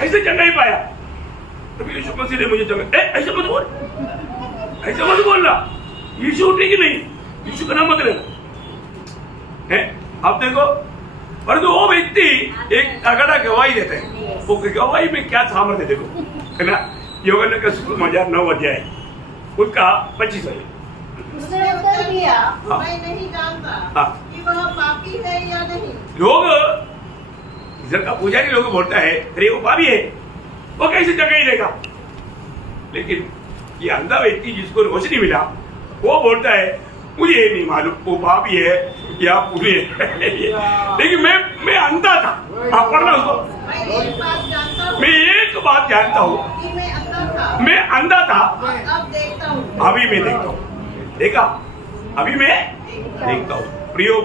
ऐसे चंगाई पाया? प्रभु यीशु मसीह ने मुझे चंगाई, ऐसे मत बोल, ऐसे मत बोलना, यीशु ठीक ही नहीं, यीशु का नाम मत लेना। आप देखो, परंतु वो व्यक्ति एक तगड़ा गवाही देते हैं। वो गवाही में क्या सामर्थ्य देखो, है ना? यूहन्ना का सुसमाचार 9 अध्याय उसका 25 है। उसने उत्तर दिया, मैं नहीं जानता कि वह पापी है या नहीं। लोग इधर का पुजारी लोग बोलता है, अरे वो पापी है, वो कैसे चंगाई देगा? लेकिन ये अंधा व्यक्ति जिसको रोशनी मिला, वो बोलता है, मुझे ये नहीं मालूम वो पापी है या पुण्य है। लेकिन मैं अंधा था। आप पढ़ना उसको। मैं एक बात जानता हूँ कि मैं अंधा था, अब देखता हूँ, अभी मैं देखता हूँ। देखा, अभी मैं देखता हूँ। प्रियो,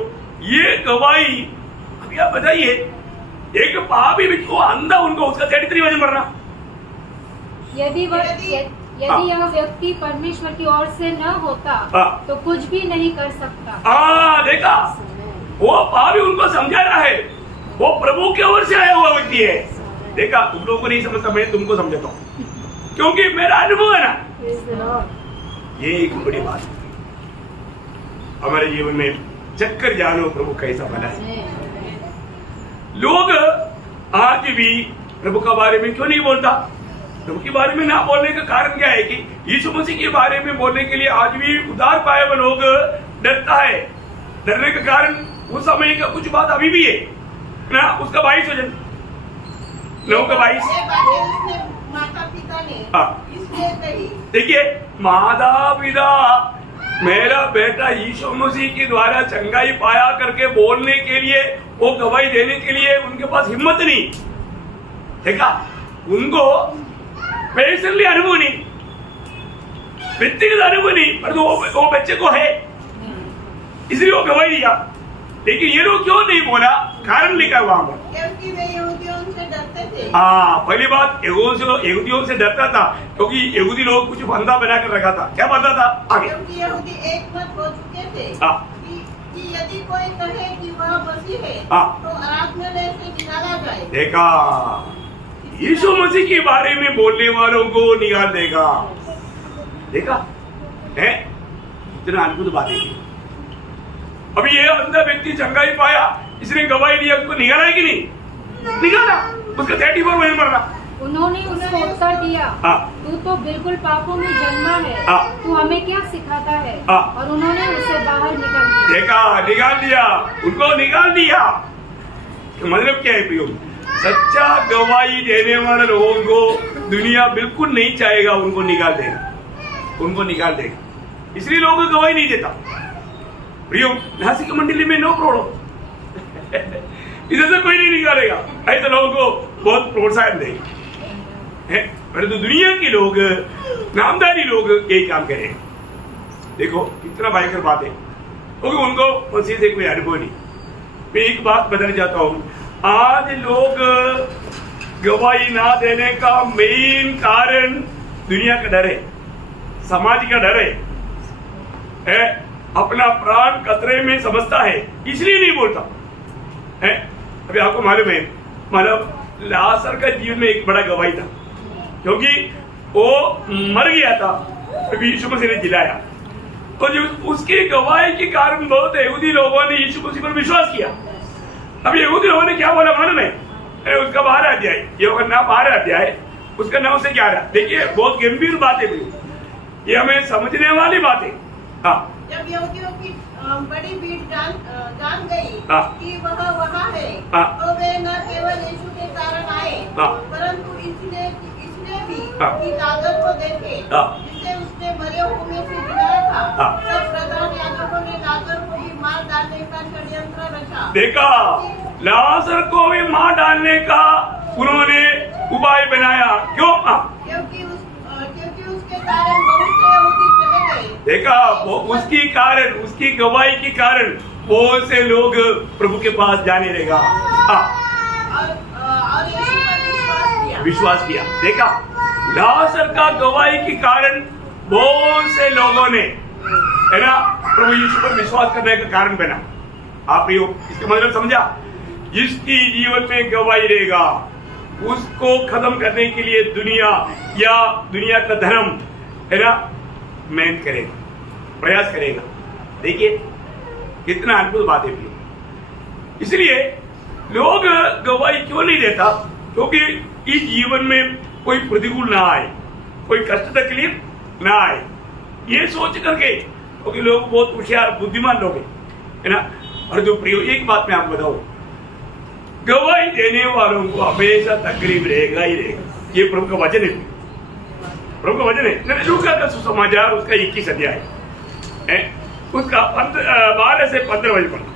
ये गवाही अभी आप बताइए, एक पापी व्यक्ति को अंधा, उनको उसका 33 वचन पढ़ना। यदि यह व्यक्ति परमेश्वर की ओर से न होता तो कुछ भी नहीं कर सकता। देखा, वो पापी उनको समझा रहा है, वो प्रभु की ओर से आया हुआ व्यक्ति है। देखा, तुम लोगों को नहीं समझता, मैं तुमको समझाता हूँ, क्योंकि मेरा अनुभव है ना। ये एक बड़ी बात है हमारे जीवन में। चक्कर जानो प्रभु कैसा बना है। लोग आज भी प्रभु के बारे में क्यों नहीं बोलता? प्रभु के बारे में ना बोलने का कारण क्या है कि यीशु मसीह के बारे में बोलने के लिए आज भी उदार पाए हुए लोग डरता है। डरने का कारण उस समय का कुछ बात अभी भी है ना। उसका 22 वचन, 9 का 22। माता पिता ने इसलिए कही। देखिए, माता पिता मेरा बेटा यीशु मसीह के द्वारा चंगाई पाया करके बोलने के लिए, वो गवाही देने के लिए उनके पास हिम्मत नहीं। देखा, उनको पर्सनली अनुभव नहीं, व्यक्तिगत अनुभव नहीं, पर वो बच्चे को है, इसलिए वो गवाही दिया। लेकिन ये लोग क्यों नहीं बोला? कारण लिखा वहां पर, क्योंकि वे यहूदियों से डरते थे। पहली बात, यहूदियों से डरता था, क्योंकि यहूदी लोग कुछ बंधा बना कर रखा था। क्या बंधा था? आगे, क्योंकि यहूदी एक मत हो चुके थे कि यदि कोई कहे कि वह मसीह है तो आराधनालय से निकाला जाए। देखा, यीशु मसीह के बारे में बोलने वालों को निकाल देगा। देखा है, इतना अद्भुत बात है। अभी ये अंधा व्यक्ति चंगाई पाया, इसने गवाही दिया, उसको निकाला है कि नहीं? निकाला। उसका 34 वचन पढ़ना। उन्होंने उसको उत्तर दिया, तू तो बिल्कुल पापों में जन्मा है, तू हमें क्या सिखाता है? और उन्होंने उसे बाहर निकाल दिया। देखा, निकाल दिया, उनको निकाल दिया। मतलब क्या है प्रियो? सच्चा गवाही देने वाले लोगों को दुनिया बिल्कुल नहीं चाहेगा उनको निकाल देगा, उनको निकाल देगा। इसलिए लोगों को गवाही नहीं देता प्रियो। नासिक मंडली में नो प्रॉब्लम, इधर से कोई नहीं निकालेगा, ऐसे लोगों को बहुत प्रोत्साहन देगा। परंतु दुनिया के लोग, नामदारी लोग यही काम करें। देखो कितना भयंकर बात है, क्योंकि उनको मसीह से कोई अनुभव नहीं। मैं एक बात बताना चाहता हूँ, आज लोग गवाही ना देने का मेन कारण दुनिया का डर है, समाज का डर है, अपना प्राण खतरे में समझता है, इसलिए नहीं बोलता है। अभी आपको मालूम है, मतलब लाजर का जीवन में एक बड़ा गवाही था, क्योंकि वो मर गया था, तो यीशु मसीह ने जिलाया, तो जो उसके गवाही के कारण बहुत यहूदी लोगों ने यीशु मसीह पर विश्वास किया। अब यहूदी लोगों ने क्या बोला मालूम है? उसका 12 अध्याय, यूहन्ना 12 अध्याय, उसका 9 से 11। देखिए बहुत गंभीर बात है, ये हमें समझने वाली बात है। जब यहूदियों की बड़ी भीड़ जान गई कि वह वहाँ है, तो वे न केवल यीशु के कारण आए, परंतु इसने भी कि लाजर को देखे, जिसे उसने मरे हुए में से जिलाया था। तब प्रधान याजकों ने लाजर को भी मार डालने का षड्यंत्र रचा। देखा, लाजर को भी मार डालने का उन्होंने उपाय बनाया। क्यों? क्योंकि उसके कारण बहुत से यहूदी चले गए। देखा, वो उसकी कारण, उसकी गवाही के कारण बहुत से लोग प्रभु के पास जाने लगा और यीशु पर विश्वास किया। देखा, लाजर का गवाही के कारण बहुत से लोगों ने, है ना, प्रभु यीशु पर विश्वास करने का कारण बना। आप इसका मतलब समझा? जिसकी जीवन में गवाही रहेगा, उसको खत्म करने के लिए दुनिया या दुनिया का धर्म, है ना, मेहनत करेगा, प्रयास करेगा। देखिए कितना अद्भुत बात है। इसलिए लोग गवाही क्यों नहीं देता? क्योंकि इस जीवन में कोई प्रतिकूल ना आए, कोई कष्ट तकलीफ ना आए, ये सोच करके, क्योंकि लोग बहुत होशियार बुद्धिमान लोग है ना। और जो प्रियो, एक बात मैं आपको बताऊं, गवाही देने वालों को हमेशा तकलीफ रहेगा ही रहेगा। ये प्रभु का वचन है, प्रभु का वचन है। लूका का सुसमाचार, उसका 21 अध्याय है, उसका 12 से 15 वचन पढ़ना।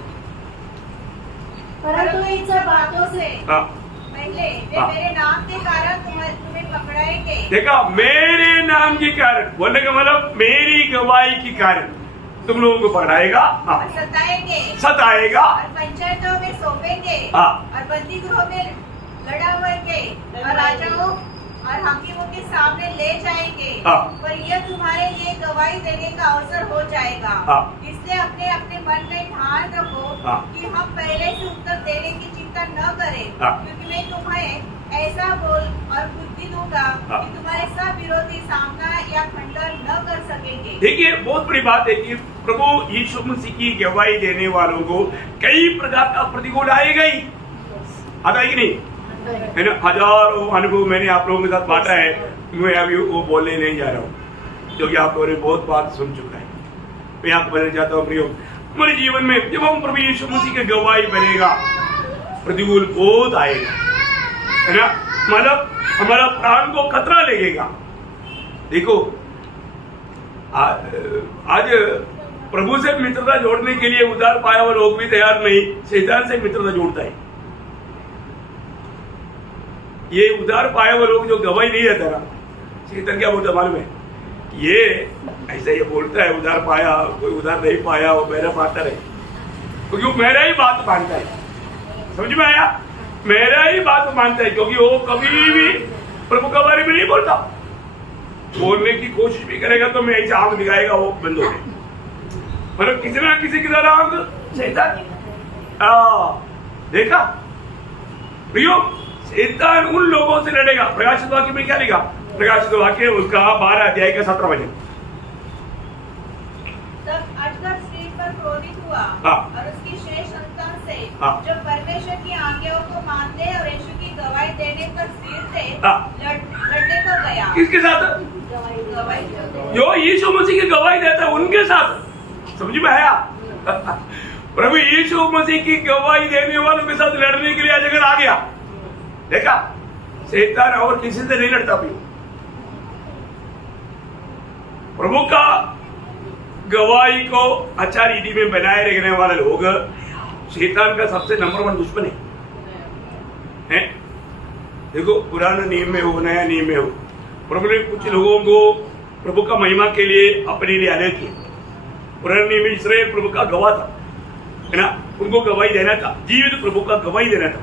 परंतु इन सब बातों से पहले वे मेरे नाम के कारण तुम्हें पकड़ाएंगे। देखा, मेरे नाम के कारण बोलने का मतलब मेरी गवाही के कारण तुम लोगों को पकड़ाएगा, सताएगा, और पंचायतों में सौंपेंगे, और बंदी गृह में लड़ाएंगे, और राजाओं और हाकिमों के सामने ले जाएंगे। पर यह तुम्हारे लिए गवाही देने का अवसर हो जाएगा। इसलिए अपने अपने मन में ठान रखो कि हम पहले से उत्तर देने की चिंता न करें, क्योंकि मैं तुम्हें ऐसा बोल और बुद्धि दूंगा कि तुम्हारे सब विरोधी सामना या खंडन न कर सकेंगे। देखिए बहुत बड़ी बात है कि प्रभु यीशु मसीह की गवाही देने वालों को कई प्रकार का प्रतिकूल आएगा ही, आता है कि नहीं, है ना। हजारों अनुभव मैंने आप लोगों के साथ बांटा है, मैं अभी वो बोलने नहीं जा रहा हूँ, क्योंकि आप लोगों ने बहुत बात सुन चुका है। मैं आपको बताना चाहता हूँ प्रियो, हमारे जीवन में जब हम प्रभु यीशु मसीह की गवाही बनेगा, प्रतिकूल बहुत आएगा, है ना, मतलब हमारा प्राण को खतरा लगेगा। देखो आज प्रभु से मित्रता जोड़ने के लिए उधार पाया हुआ लोग भी तैयार नहीं, शैतान से मित्रता जोड़ता है। ये उधार पाया हुआ लोग जो गवाही नहीं देता ना, शैतान क्या बोलता मालूम है? ये ऐसा ये बोलता है उधार पाया, कोई उधार नहीं पाया, वो मेरा पार्टनर है, क्योंकि वो मेरा ही बात मानता है। समझ में आया? मेरा ही बात मानता है, क्योंकि वो कभी भी प्रभु के बारे में नहीं बोलता। बोलने की कोशिश भी करेगा तो मैं ऐसे आंख दिखाएगा, वो बंद हो गए, मतलब किसी ना किसी की तरह आंख शैतान। देखा प्रियो, शैतान उन लोगों से लड़ेगा। प्रकाशित वाक्य में क्या लिखा? प्रकाशित वाक्य उसका 12 अध्याय का 17 वचन। तब अजगर स्त्री पर क्रोधित हुआ और उसकी शेष संतान से जो परमेश्वर की आज्ञाओं को मानते और यीशु की गवाही देने पर फिर से हाँ। लड़ने को गया। किसके साथ? गवाही जो यीशु मसीह की गवाही देता है उनके साथ। समझ में आया? प्रभु यीशु मसीह की गवाही देने वालों के साथ लड़ने के लिए आज अगर आ गया, देखा शैतान और किसी से नहीं लड़ता भी। प्रभु का गवाही को अच्छा रीति में बनाए रखने वाले लोग शैतान का सबसे नंबर 1 दुश्मन है? देखो पुराने नियम में हो, नया नियम में हो, प्रभु ने कुछ लोगों को प्रभु का महिमा के लिए अपने लिए अलग किया। पुराने नियम में इस्राएल प्रभु का गवाह था, है ना, उनको गवाही देना था, जीवित प्रभु का गवाही देना था।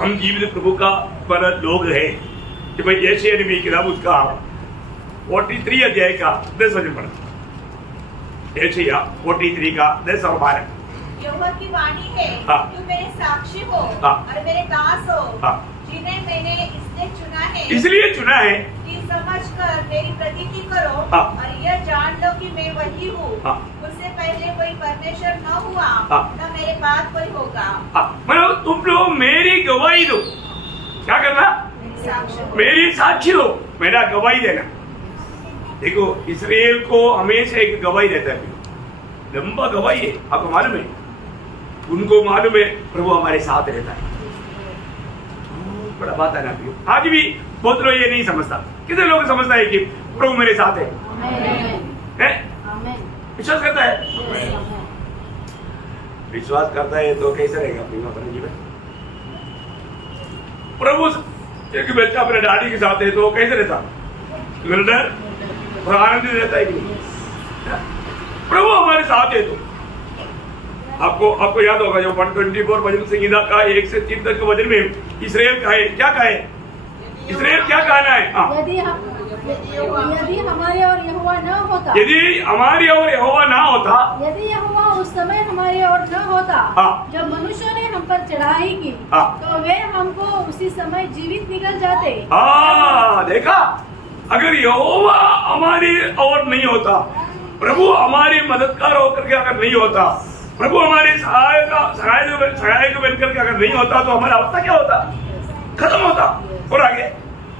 हम जीवित प्रभु का पर लोग हैं कि भाई यशायाह नबी की किताब उसका 43 अध्याय का 10 वचन पढ़ा। यशायाह 43 का 10 और 12। यहोवा की वाणी है, हाँ। तुम मेरे साक्षी हो हाँ। और मेरे दास हो, हाँ। जिन्हें मैंने इसलिए चुना है इसलिए चुना है कि समझकर मेरी प्रतीति करो हाँ। और यह जान लो कि मैं वही हूँ। हाँ। मुझसे पहले कोई परमेश्वर न हुआ, हाँ। न मेरे बाद कोई होगा। मतलब तुम लोग मेरी गवाही दो। क्या करना? साक्षी हो। मेरी साक्षी हो, मेरा गवाही देना। देखो इस्राएल को हमेशा एक गवाही देता है, लंबा गवाही है, आपको मालूम है। उनको मालूम है प्रभु हमारे साथ रहता है। बड़ा बात है ना। आज भी बहुत लोग ये नहीं समझता। कितने लोग समझता है कि प्रभु मेरे साथ है? विश्वास करता है? विश्वास करता है तो कैसे रहेगा अपने जीवन? प्रभु एक बच्चा अपने डैडी के साथ है तो कैसे रहता? डर और आनंदित रहता है कि नहीं? प्रभु हमारे साथ है तो आपको याद होगा जो 124 भजन संहिता का 1 से 3 तक के वचन में इस्राएल का है, क्या कहा है? इस्राएल क्या कहना है? यदि हमारे और यहोवा न होता, यदि हमारे और यहोवा ना होता, यदि यहोवा उस समय हमारे और न होता जब मनुष्यों ने हम पर चढ़ाई की, तो वे हमको उसी समय जीवित निकल जाते। देखा, अगर यहोवा हमारी और नहीं होता, प्रभु हमारी मददगार होकर के अगर नहीं होता, प्रभु हमारे सहायक बनकर के अगर नहीं होता तो हमारा अवस्था क्या होता? खत्म होता। और आगे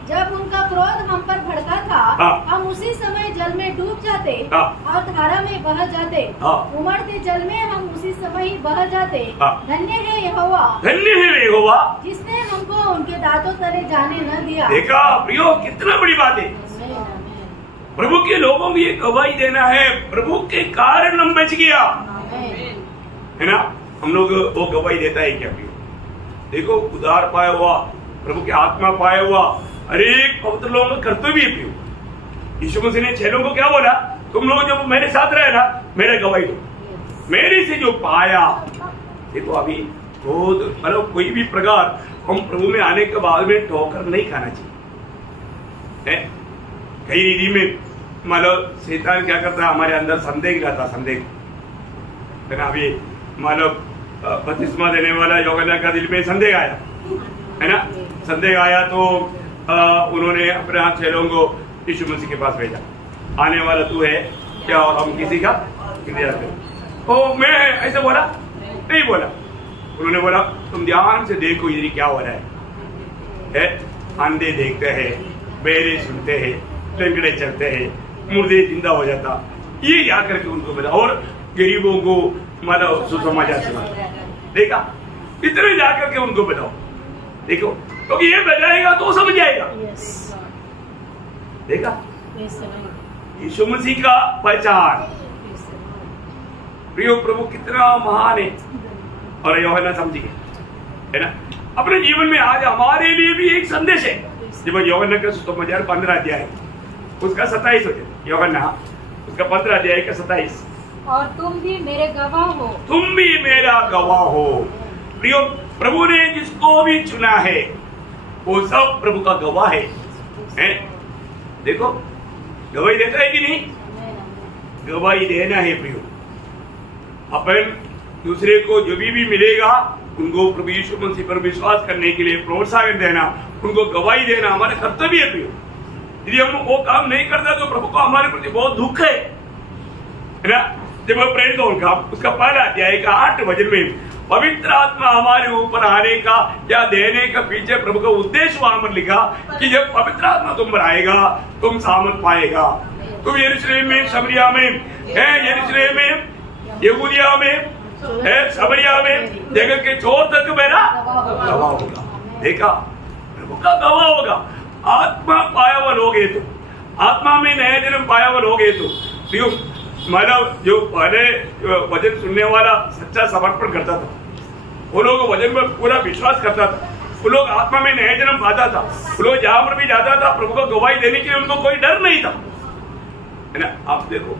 जब उनका क्रोध हम पर भड़का था, हम उसी समय जल में डूब जाते और धारा में बह जाते। उमड़ते जल में हम उसी समय ही बह जाते। धन्य है यहोवा, धन्य है यहोवा जिसने हमको उनके दांतों तले जाने न दिया। देखा प्रियो, कितना बड़ी बात है। प्रभु के लोगों को ये गवाही देना है, प्रभु के कारण हम बच गया, है ना। हम लोग वो गवाही देता है क्या प्रियो? देखो उद्धार पाया हुआ, प्रभु के आत्मा पाया हुआ हर एक पवित्र लोगों का कर्तव्य है प्रियो। यीशु मसीह ने 6 लोगों को क्या बोला? तुम लोग जब मेरे साथ रहे ना, मेरे गवाही दो, मेरे से जो पाया। देखो अभी बहुत मतलब कोई भी प्रकार हम प्रभु में आने के बाद में ठोकर नहीं खाना चाहिए। कई रीति में मतलब शैतान क्या करता है, हमारे अंदर संदेह लाता, संदेह, है ना। अभी मतलब बपतिस्मा देने वाला यूहन्ना का दिल में संदेह आया, है ना। संदेह आया तो उन्होंने अपने 6 लोगों को यीशु मसीह के पास भेजा। आने वाला तू है क्या और हम किसी का इंतजार करें? तो मैं ऐसे बोला नहीं बोला। उन्होंने बोला तुम ध्यान से देखो इधर क्या हो रहा है। अंधे देखते हैं, बहरे सुनते हैं, लंगड़े चलते हैं, मुर्दे जिंदा हो जाता, ये जा करके उनको मिला। और गरीबों को मतलब सुसमाचार सुना। देखा, इतने जाकर के उनको बताओ। देखो क्योंकि ये बजाएगा तो समझ जाएगा। देखा, यीशु मसीह का पहचान। प्रियो प्रभु कितना महान है और यूहन्ना समझ गए, है ना। अपने जीवन में आज हमारे लिए भी एक संदेश है। जब यूहन्ना का सुसमाचार 15 अध्याय उसका 27 हो जाए, यूहन्ना उसका 15 अध्याय का 27। और तुम भी मेरे गवाह हो, तुम भी मेरा गवाह हो। प्रियो प्रभु ने जिसको भी चुना है वो सब प्रभु का गवाह है? देखो गवाही देता है कि नहीं? गवाही देना है प्रियो। अपन दूसरे को जो भी मिलेगा उनको प्रभु यीशु मसीह पर विश्वास करने के लिए प्रोत्साहन देना, उनको गवाही देना हमारा कर्तव्य है प्रियो। यदि हम वो काम नहीं करते तो प्रभु को हमारे प्रति बहुत दुख है ना। जब प्रेरित होगा उसका पहला अध्याय का 8 वचन में पवित्र आत्मा हमारे ऊपर आने का या देने का पीछे प्रभु का उद्देश्य वहां पर लिखा कि जब पवित्र आत्मा तुम पर आएगा तुम सामर्थ पाएगा। तुम यरूशलेम में, समरिया में, यरूशलेम में, यहूदिया में, समरिया में, जगत के छोर तक मेरा गवाह होगा। देखा, प्रभु का गवाह होगा। आत्मा पाया हुआ लोग है तो, आत्मा में नया जन्म पाया हुआ लोग है तो मतलब जो पहले वचन सुनने वाला सच्चा समर्पण करता था, वो लोग वचन पर पूरा विश्वास करता था, वो लोग आत्मा में नया जन्म पाता था, वो लोग जहां पर भी जाता था प्रभु को गवाही देने के लिए उनको कोई डर नहीं था, है ना। आप देखो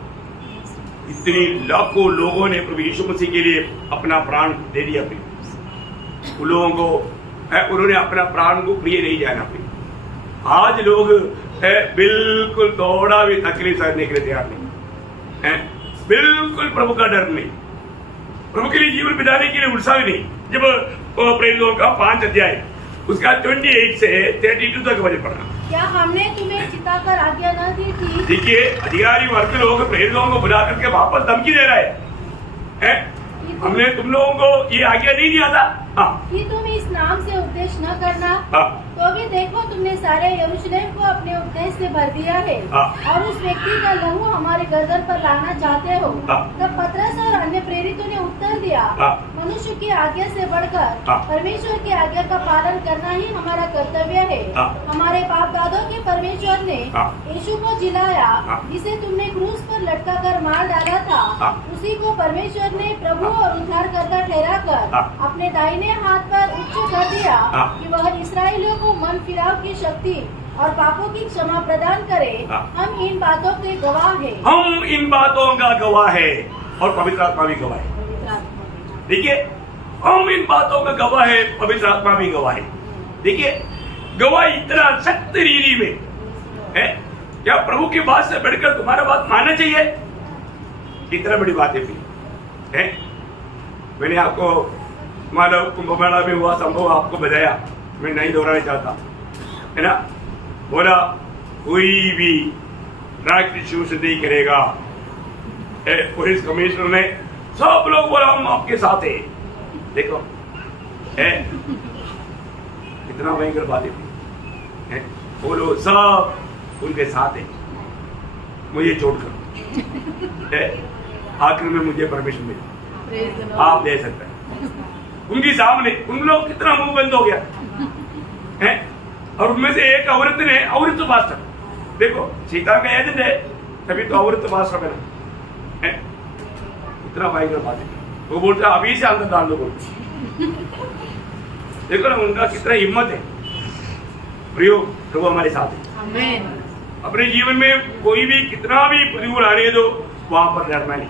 इतनी लाखों लोगों ने प्रभु यीशु मसीह के लिए अपना प्राण दे दिया। उन लोगों को उन्होंने अपना प्राण को प्रिय नहीं जाना। आज लोग बिल्कुल थोड़ा भी तकलीफ सहने के लिए तैयार नहीं है, बिल्कुल प्रभु का डर नहीं, प्रभु के लिए जीवन बिताने के लिए उत्साह नहीं। जब प्रेरितों का 5 अध्याय उसका 28 से 32 तक वचन पढ़ना। क्या हमने तुम्हें चिताकर आज्ञा न दी थी? देखिए, अधिकारी वर्ग के लोग प्रेरितों को बुला करके वापस धमकी दे रहे हैं, हमने तुम लोगों को ये आज्ञा नहीं दिया था कि तुम इस नाम से उपदेश न करना। तो भी देखो, तुमने सारे यरूशलेम को अपने उपदेश से भर दिया है और उस व्यक्ति का लहू हमारे गर्दन पर लाना चाहते हो। तब पतरस और अन्य प्रेरितों ने उत्तर दिया, मनुष्य की आज्ञा से बढ़कर परमेश्वर की आज्ञा का पालन करना ही हमारा कर्तव्य है। हमारे बाप दादों के परमेश्वर ने यीशु को जिलाया, जिसे तुमने क्रूस पर लटका कर मार डाला था, उसी को परमेश्वर ने प्रभु और उद्धारकर्ता ठहरा कर अपने दाहिने हाथ पर उच्च कर दिया कि वह इस्राएलियों को मन फिराव की शक्ति और पापों की क्षमा प्रदान करे। हम इन बातों के गवाह हैं। हम इन बातों का गवाह है और पवित्र आत्मा भी गवाह है। देखिए, हम इन बातों का गवाह है, पवित्र आत्मा भी गवाह है। देखिए, गवाह इतना सख्त रीति में है, क्या प्रभु की बात से बढ़कर तुम्हारा बात मानना चाहिए? इतना बड़ी बात है। मैंने आपको मानव कुंभ मेला में हुआ संभव आपको बताया, मैं नहीं दोहराना चाहता, है ना। बोला कोई भी राष्ट्रीय शोषण नहीं करेगा। पुलिस कमिश्नर ने सब लोग बोला हम आपके साथ है। देखो कितना भयंकर बात है, वो लोग सब उनके साथ है, मुझे छोड़कर आखिर में मुझे परमिशन मिली, आप दे सकते हैं। उनके सामने उन लोग कितना मुंह बंद हो गया है। और उनमें से एक औरत ने, औरत तो पास्टर, देखो सीता का एजेंट है तभी तो औरत तो पास्टर बना है। इतना भयंकर बात है। वो बोलता अभी से अंदर डाल दो बोलते। देखो ना उनका कितना हिम्मत है। प्रियो, प्रभु हमारे साथ है। आमीन। अपने जीवन में कोई भी कितना भी प्रतिकूल आने दो, वहां पर डरना नहीं।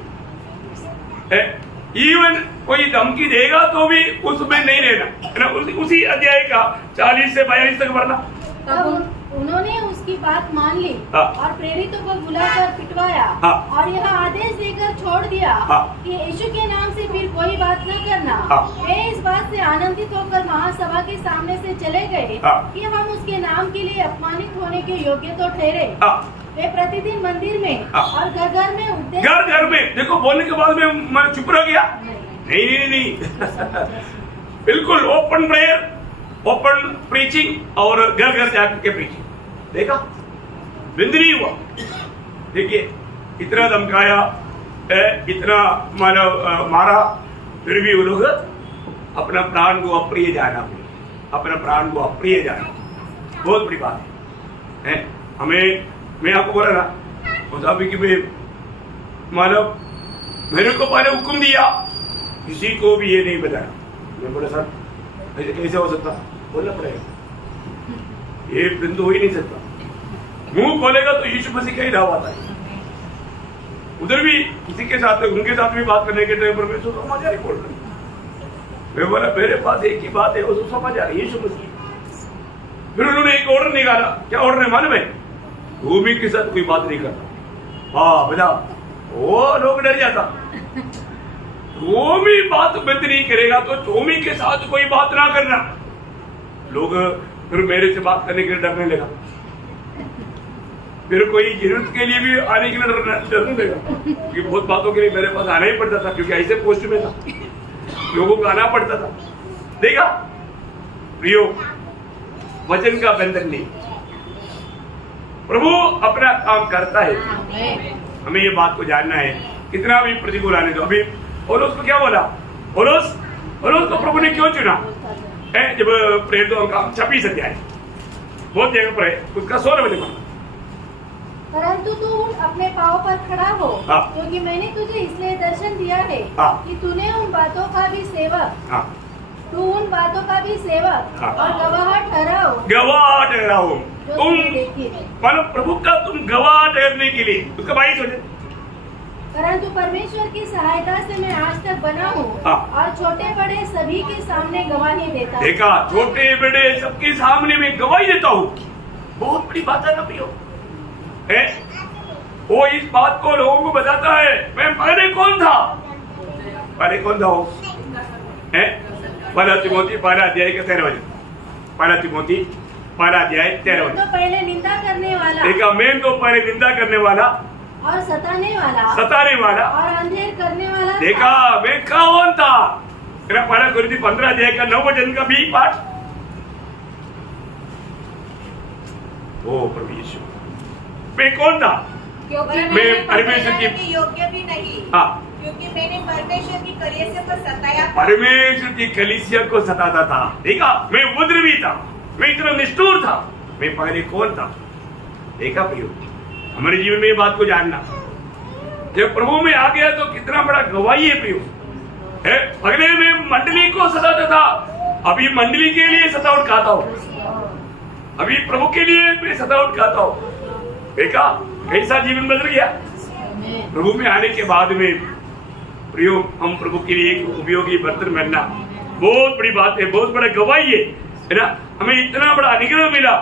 इवन कोई धमकी देगा तो भी उसमें नहीं रहना, उसी अध्याय का 40 से 42 तक पढ़ना। तब उन्होंने उसकी बात मान ली और प्रेरितों को बुलाकर पिटवाया और यह आदेश देकर छोड़ दिया कि यीशु के नाम से फिर कोई बात न करना। वे इस बात से आनंदित होकर महासभा के सामने से चले गए कि हम उसके नाम के लिए अपमानित होने के योग्य तो ठहरे। वे प्रतिदिन मंदिर में और घर में उपदेश, घर में, देखो बोलने के बाद में मैं चुप रह गया। नहीं बिल्कुल ओपन प्रेयर, ओपन प्रीचिंग और घर घर जाकर के प्रीचिंग। देखा, बिंद नहीं हुआ। देखिए, इतना धमकाया, इतना मारा, फिर भी वो लोग अपना प्राण को अप्रिय जाना, अपना प्राण को अप्रिय जाना बहुत बड़ी बात है। हमें, मैं आपको बोला ना, मुताबिक में मानव मेरे को पहले हुक्म दिया किसी को भी ये नहीं बताया। मैं बोला सर ऐसे कैसे हो सकता, बोलना पड़ेगा, ये बिंदु हो ही नहीं सकता। मुंह खोलेगा तो यीशु मसीह का ही नाम आता है। उधर भी किसी के साथ, उनके साथ भी बात करने के टाइम पर मैं समाचार ही बोल रहा। मैं बोला मेरे पास एक ही बात है, वो समाचार यीशु मसीह। फिर उन्होंने एक ऑर्डर निकाला। क्या ऑर्डर है मालूम है? भूमि के साथ कोई बात नहीं करता। हाँ बता, वो लोग डर जाता। भूमि बात बंद नहीं करेगा तो भूमि के साथ कोई बात ना करना। लोग फिर मेरे से बात करने के लिए डरने लगा। फिर कोई जरूरत के लिए भी आने के लिए डरने देगा, क्योंकि बहुत बातों के लिए मेरे पास आना ही पड़ता था, क्योंकि ऐसे पोस्ट में था, लोगों को आना पड़ता था। देखा प्रियो, वचन का बंधन नहीं, प्रभु अपना काम करता है। हमें ये बात को जानना है, कितना भी प्रतिकूल आने दो। अभी पौलुस को क्या बोला, पौलुस को प्रभु ने क्यों चुना? जब प्रेरितों का 26 अध्याय बहुत जगह पर है, उसका 16 में देखो। परंतु तू अपने पाँव पर खड़ा हो, क्योंकि मैंने तुझे इसलिए दर्शन दिया है कि तूने उन बातों का भी सेवक, तू उन बातों का भी सेवक और गवाह ठहराओ। गवाह ठहराओ तुम, मतलब प्रभु का तुम गवाह ठहरने के लिए। उसका 22 हो जाए। परंतु परमेश्वर की सहायता से मैं आज तक बना हूँ और छोटे बड़े सभी के सामने गवाही देता हूँ। देखा, छोटे बड़े सबके सामने में गवाही देता हूँ। बहुत बड़ी बात है ना प्रियो, है? वो इस बात को लोगों को बताता है, मैं पहले कौन था, पहले कौन था वो, है? पहला तिमोथी 12 अध्याय का 13 वचन, पहला तिमोथी 12 अध्याय 13 वचन। तो पहले निंदा करने वाला, देखा, मैं तो पहले निंदा करने वाला और सताने वाला और अंधेर करने वाला। देखा, मैं कौन था? मेरा पहला कुरिन्थी 15 अध्याय का 9 वचन का भी पाठ। ओ प्रभु यीशु, मैं कौन था? क्योंकि मैं परमेश्वर की योग्य भी नहीं, क्योंकि मैंने परमेश्वर की कलीसिया को सताया, परमेश्वर की कलीसिया को सताता था। देखा, मैं उपद्रवी था, मैं इतना निष्ठुर था, मैं पहले कौन था? देखा प्रियो, हमारे जीवन में ये बात को जानना, जब प्रभु में आ गया तो कितना बड़ा गवाही है प्रियो। है, पहले मैं मंडली को सताता था, अभी मंडली के लिए सतावट खाता हूँ, अभी प्रभु के लिए मैं सतावट खाता हूँ। देखा कैसा जीवन बदल गया प्रभु में आने के बाद में। प्रियो, हम प्रभु के लिए एक उपयोगी बर्तन बनना बहुत बड़ी बात है, बहुत बड़ा गवाही है ना। हमें इतना बड़ा अनुग्रह मिला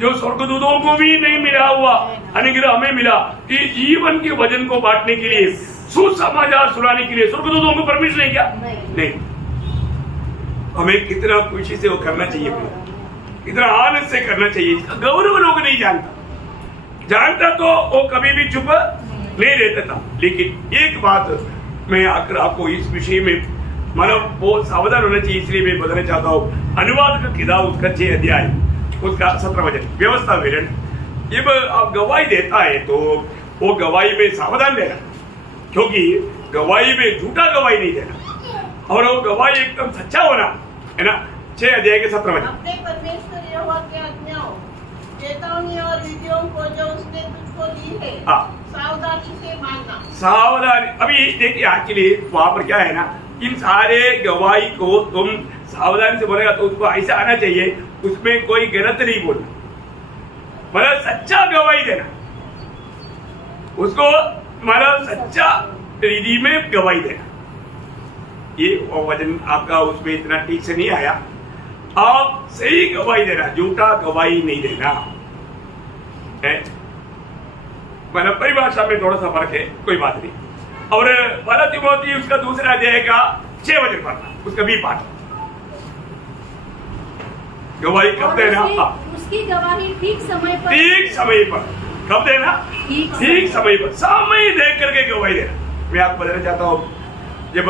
जो स्वर्गदूतों को भी नहीं मिला हुआ अनुग्रह हमें मिला, कि जीवन के वचन को बांटने के लिए, सुसमाचार सुनाने के लिए स्वर्गदूतों को परमिशन नहीं किया। नहीं, हमें कितना खुशी से वो करना चाहिए, कितना आनंद से करना चाहिए। इसका गौरव लोग नहीं जानता तो वो कभी भी चुप नहीं रहता था। लेकिन एक बात मैं आकर आपको इस विषय में मतलब बहुत सावधान होना चाहिए, इसलिए मैं बताना चाहता हूँ। अनुवाद का किताब उसका 6 अध्याय उसका 17 वचन, व्यवस्था विवरण। जब आप गवाही देता है तो वो गवाही में सावधान रहना, क्योंकि गवाही में झूठा गवाही नहीं देना, और वो गवाही एकदम सच्चा होना, है ना। 6 अध्याय के 17 वचन। अपने परमेश्वर यहोवा की आज्ञाओं, चेतावनी और विधियों को जो उसने तुझको दी है, सावधानी से मानना। सावधानी, अभी देखिए एक्चुअली वहां पर क्या है ना, इन सारे गवाही को तुम सावधानी से बोलेगा तो उसको ऐसा आना चाहिए, उसमें कोई गलत नहीं बोलना, मतलब सच्चा गवाही देना, उसको मतलब सच्चा रीति में गवाही देना। ये वचन आपका उसमें इतना ठीक से नहीं आया, आप सही गवाही देना, झूठा गवाही नहीं देना है। मतलब परिभाषा में थोड़ा सा फर्क है, कोई बात नहीं। और पहला तिमोथी उसका 2 अध्याय का 6 वचन पढ़ना, उसका भी पाठ। गवाही कब देना? उसकी गवाही ठीक समय पर कब देना? ठीक समय पर, समय देख करके गवाही देना। मैं आपको बताना चाहता हूँ, जब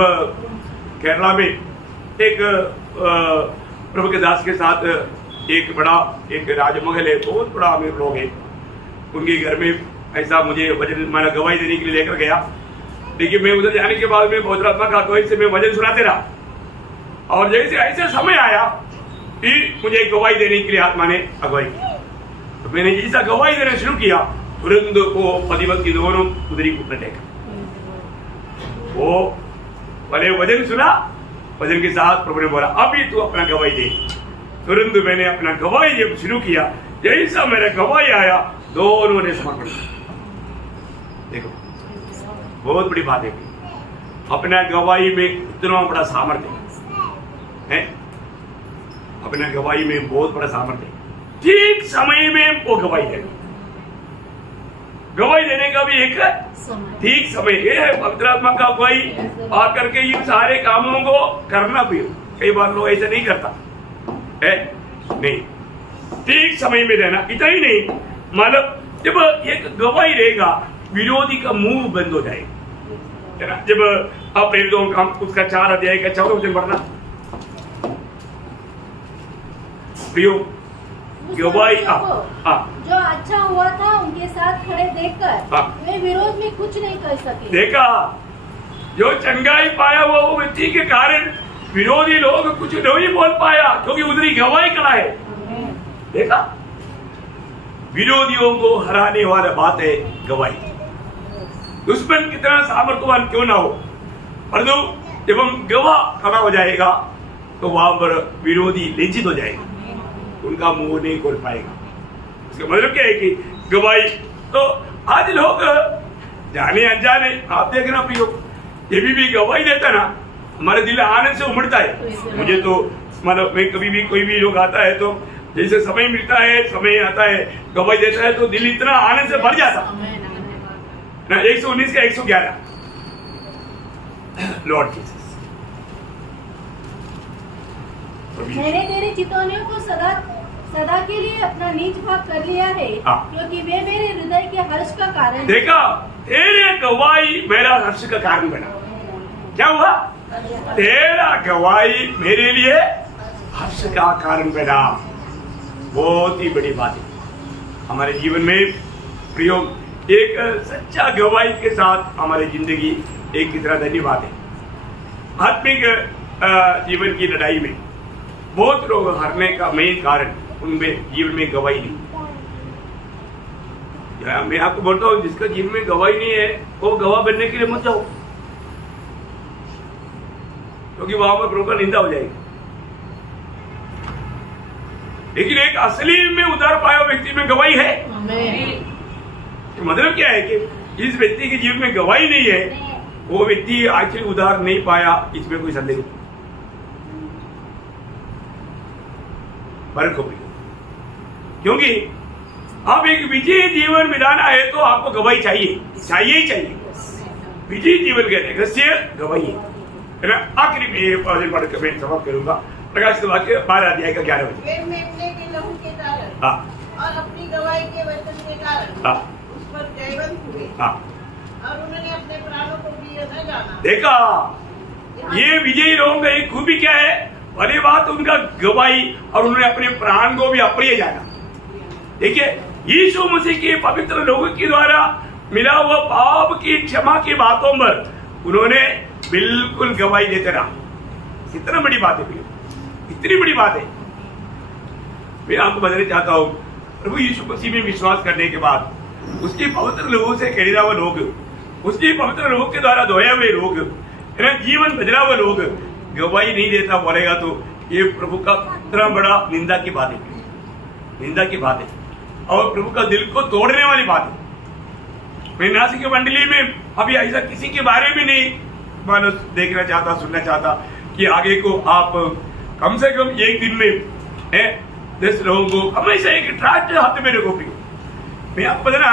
केरला में एक प्रभु के दास के साथ एक राजमहल है, बहुत बड़ा अमीर लोग है, उनके घर में ऐसा मुझे वचन मैंने गवाही देने के लिए लेकर गया। लेकिन मैं उधर जाने के बाद में पवित्र आत्मा का अगुवाई से मैं वचन सुनाते रहा, और जैसे ऐसे समय आया कि मुझे गवाही देने के लिए आत्मा ने अगुवाई की, तो मैंने जैसा गवाही देना शुरू किया, तुरंत वो पतिपत्नी की दोनों उधरी घुटने टेका। वो पहले वचन सुना, वचन के साथ प्रभु ने बोला अभी तू अपना गवाही दे। तुरंत मैंने अपना गवाही जब शुरू किया, जैसा मेरा गवाही आया, दोनों ने समर्पण किया। देखो बहुत बड़ी बात है, अपना गवाही में इतना बड़ा सामर्थ्य है, अपना गवाही में बहुत बड़ा सामर्थ्य है। ठीक समय में वो गवाही देगा, गवाही देने का भी एक ठीक समय ये है। पवित्र आत्मा का अगुवाई आकर के इन सारे कामों को करना भी, कई बार लोग ऐसा नहीं करता है, नहीं, ठीक समय में देना। इतना ही नहीं, मतलब जब एक गवाही रहेगा विरोधी का मुंह बंद हो जाएगा, है ना। जब आप हम उसका 4 अध्याय का 14 वचन पढ़ना प्रियो, गवाही जो अच्छा हुआ था उनके साथ खड़े देखकर वे विरोध में कुछ नहीं कर सके। देखा, जो चंगाई पाया हुआ वो व्यक्ति के कारण विरोधी लोग कुछ नहीं बोल पाया, क्योंकि उधरी गवाही खड़ा है। देखा, विरोधियों को हराने वाला बात है गवाही। दुश्मन कितना सामर्थ्यवान क्यों ना हो, परंतु जब हम गवाह खड़ा हो जाएगा तो वहां पर विरोधी लज्जित हो जाएगा, उनका मुंह नहीं खोल पाएगा। इसका मतलब क्या है कि गवाही तो आज लोग जाने अनजाने, आप देखना प्रियो, ये भी गवाही देता ना, हमारे दिल आनंद से उमड़ता है। मुझे तो मतलब मैं कभी भी कोई भी लोग आता है तो जैसे समय मिलता है, समय आता है, गवाही देता है तो दिल इतना आनंद से भर जाता ना। 119 का 111 लॉर्ड जीसस, मैंने तेरी चितौनियों को सदा के लिए अपना नीच भाग कर लिया है, क्योंकि वे मेरे हृदय के हर्ष का कारण। देखा, तेरे गवाही मेरा हर्ष का कारण बना। क्या हुआ? तेरा गवाही मेरे लिए हर्ष का कारण बना। बहुत ही बड़ी बात है हमारे जीवन में प्रियो, एक सच्चा गवाही के साथ हमारी जिंदगी एक कितना धन्यवाद है। आत्मिक जीवन की लड़ाई में बहुत लोग हारने का मेन कारण उनमें जीवन में गवाही नहीं। मैं आपको बोलता हूँ, जिसका जीवन में गवाही नहीं है वो गवाह बनने के लिए मत जाओ, क्योंकि वहां पर प्रभु का निंदा हो जाएगी। लेकिन एक असली में उधार पाया व्यक्ति में गवाही है। तो मतलब क्या है कि जिस व्यक्ति के जीवन में गवाही नहीं है वो व्यक्ति एक्चुअली उधार नहीं पाया, इसमें कोई संदेह नहीं। फर्क हो, क्योंकि आप एक विजयी जीवन बिताना है तो आपको गवाही चाहिए, चाहिए ही चाहिए। विजयी जीवन के रहस्य गवाही है ना। आखिरी में पढ़कर मैं समाप्त करूंगा। प्रकाशित वाक्य 12 अध्याय का 11 वचन। वे मेमने के लहू के कारण और अपनी गवाही के वचन के कारण उस पर जयवंत हुए और उन्होंने अपने प्राणों को प्रिय न जाना। देखा, ये विजयी लोगों का एक खूबी क्या है? भली बात उनका गवाही और उन्होंने अपने प्राण को भी अप्रिय जाना। देखिए, यीशु मसीह के पवित्र लोगों के द्वारा मिला हुआ पाप की क्षमा की बातों पर उन्होंने बिल्कुल गवाही देते रहा। कितना बड़ी बात है, इतनी बड़ी बात है। मैं आपको बताना चाहता हूँ, प्रभु यीशु मसीह में विश्वास करने के बाद उसके पवित्र लोगों से खरीदा हुआ लोग, उसके पवित्र लोगों के द्वारा धोया हुए लोग, जीवन बदला हुआ लोग गवाही नहीं देता बोलेगा तो ये प्रभु का इतना बड़ा निंदा की बात है, निंदा की बात है और प्रभु का दिल को तोड़ने वाली बात है। मैं नासिक मंडली में अभी ऐसा किसी के बारे में नहीं मानो देखना चाहता, सुनना चाहता कि आगे को आप कम से कम एक दिन में 10 लोगों को हमेशा एक ट्रास्ट हाथ में रखो। मैं आपको बताना,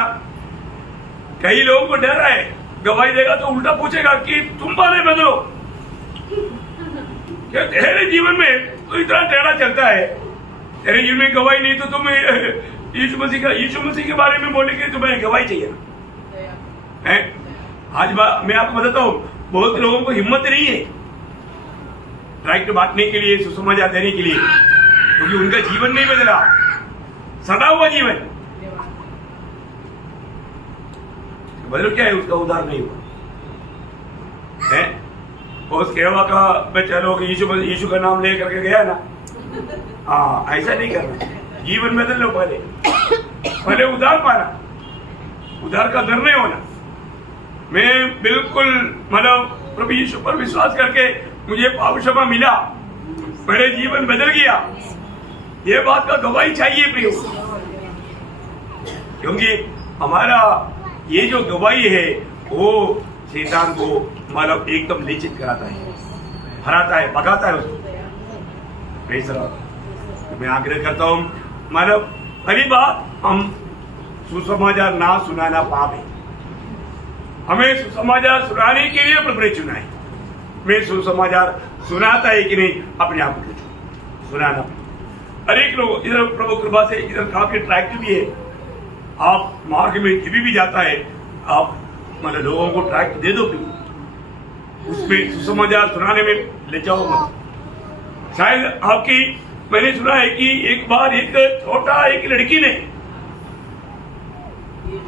कई लोगों को डर है गवाही देगा तो उल्टा पूछेगा कि तुम वाले बदलो, क्या तेरे जीवन में तो इतना टेढ़ा चलता है, तेरे जीवन में गवाही नहीं तो तुम यीशु मसीह के बारे में बोलने के तुम्हें गवाही चाहिए ना है। आज मैं आपको बताता हूँ, बहुत लोगों को हिम्मत नहीं है राइट बांटने के लिए, सुसमाचार देने के लिए, क्योंकि उनका जीवन नहीं बदला, सड़ा हुआ जीवन बदल क्या है, उसका उद्धार नहीं हुआ है। और उस केवा का बच्चा लोग यीशु का नाम ले करके गया ना, हाँ ऐसा नहीं करना, जीवन बदल लो पहले उद्धार पाना, उद्धार का डर नहीं होना। मैं बिल्कुल मतलब प्रभु यीशु पर विश्वास करके मुझे पाप क्षमा मिला, मेरे जीवन बदल गया, ये बात का गवाही चाहिए प्रियो, क्योंकि हमारा ये जो गवाही है वो शैतान को मतलब एकदम निश्चित कराता है, हराता है, भगाता है उसको। मैं आग्रह करता हूँ, मतलब पहली बात, हम सुसमाचार ना सुनाना पाप है। हमें सुसमाचार सुनाने के लिए प्रभु ने चुना है। मैं सुसमाचार सुनाता है कि नहीं, अपने आप को सुनाना। हर एक लोग इधर प्रभु कृपा से इधर काफी अट्रैक्टिव भी है, आप मार्ग में कभी भी जाता है, आप मतलब लोगों को ट्रैक्ट दे दो, उसमें सुसमाचार सुनाने में ले जाओ मत। शायद आपकी, मैंने सुना है कि एक बार एक लड़की ने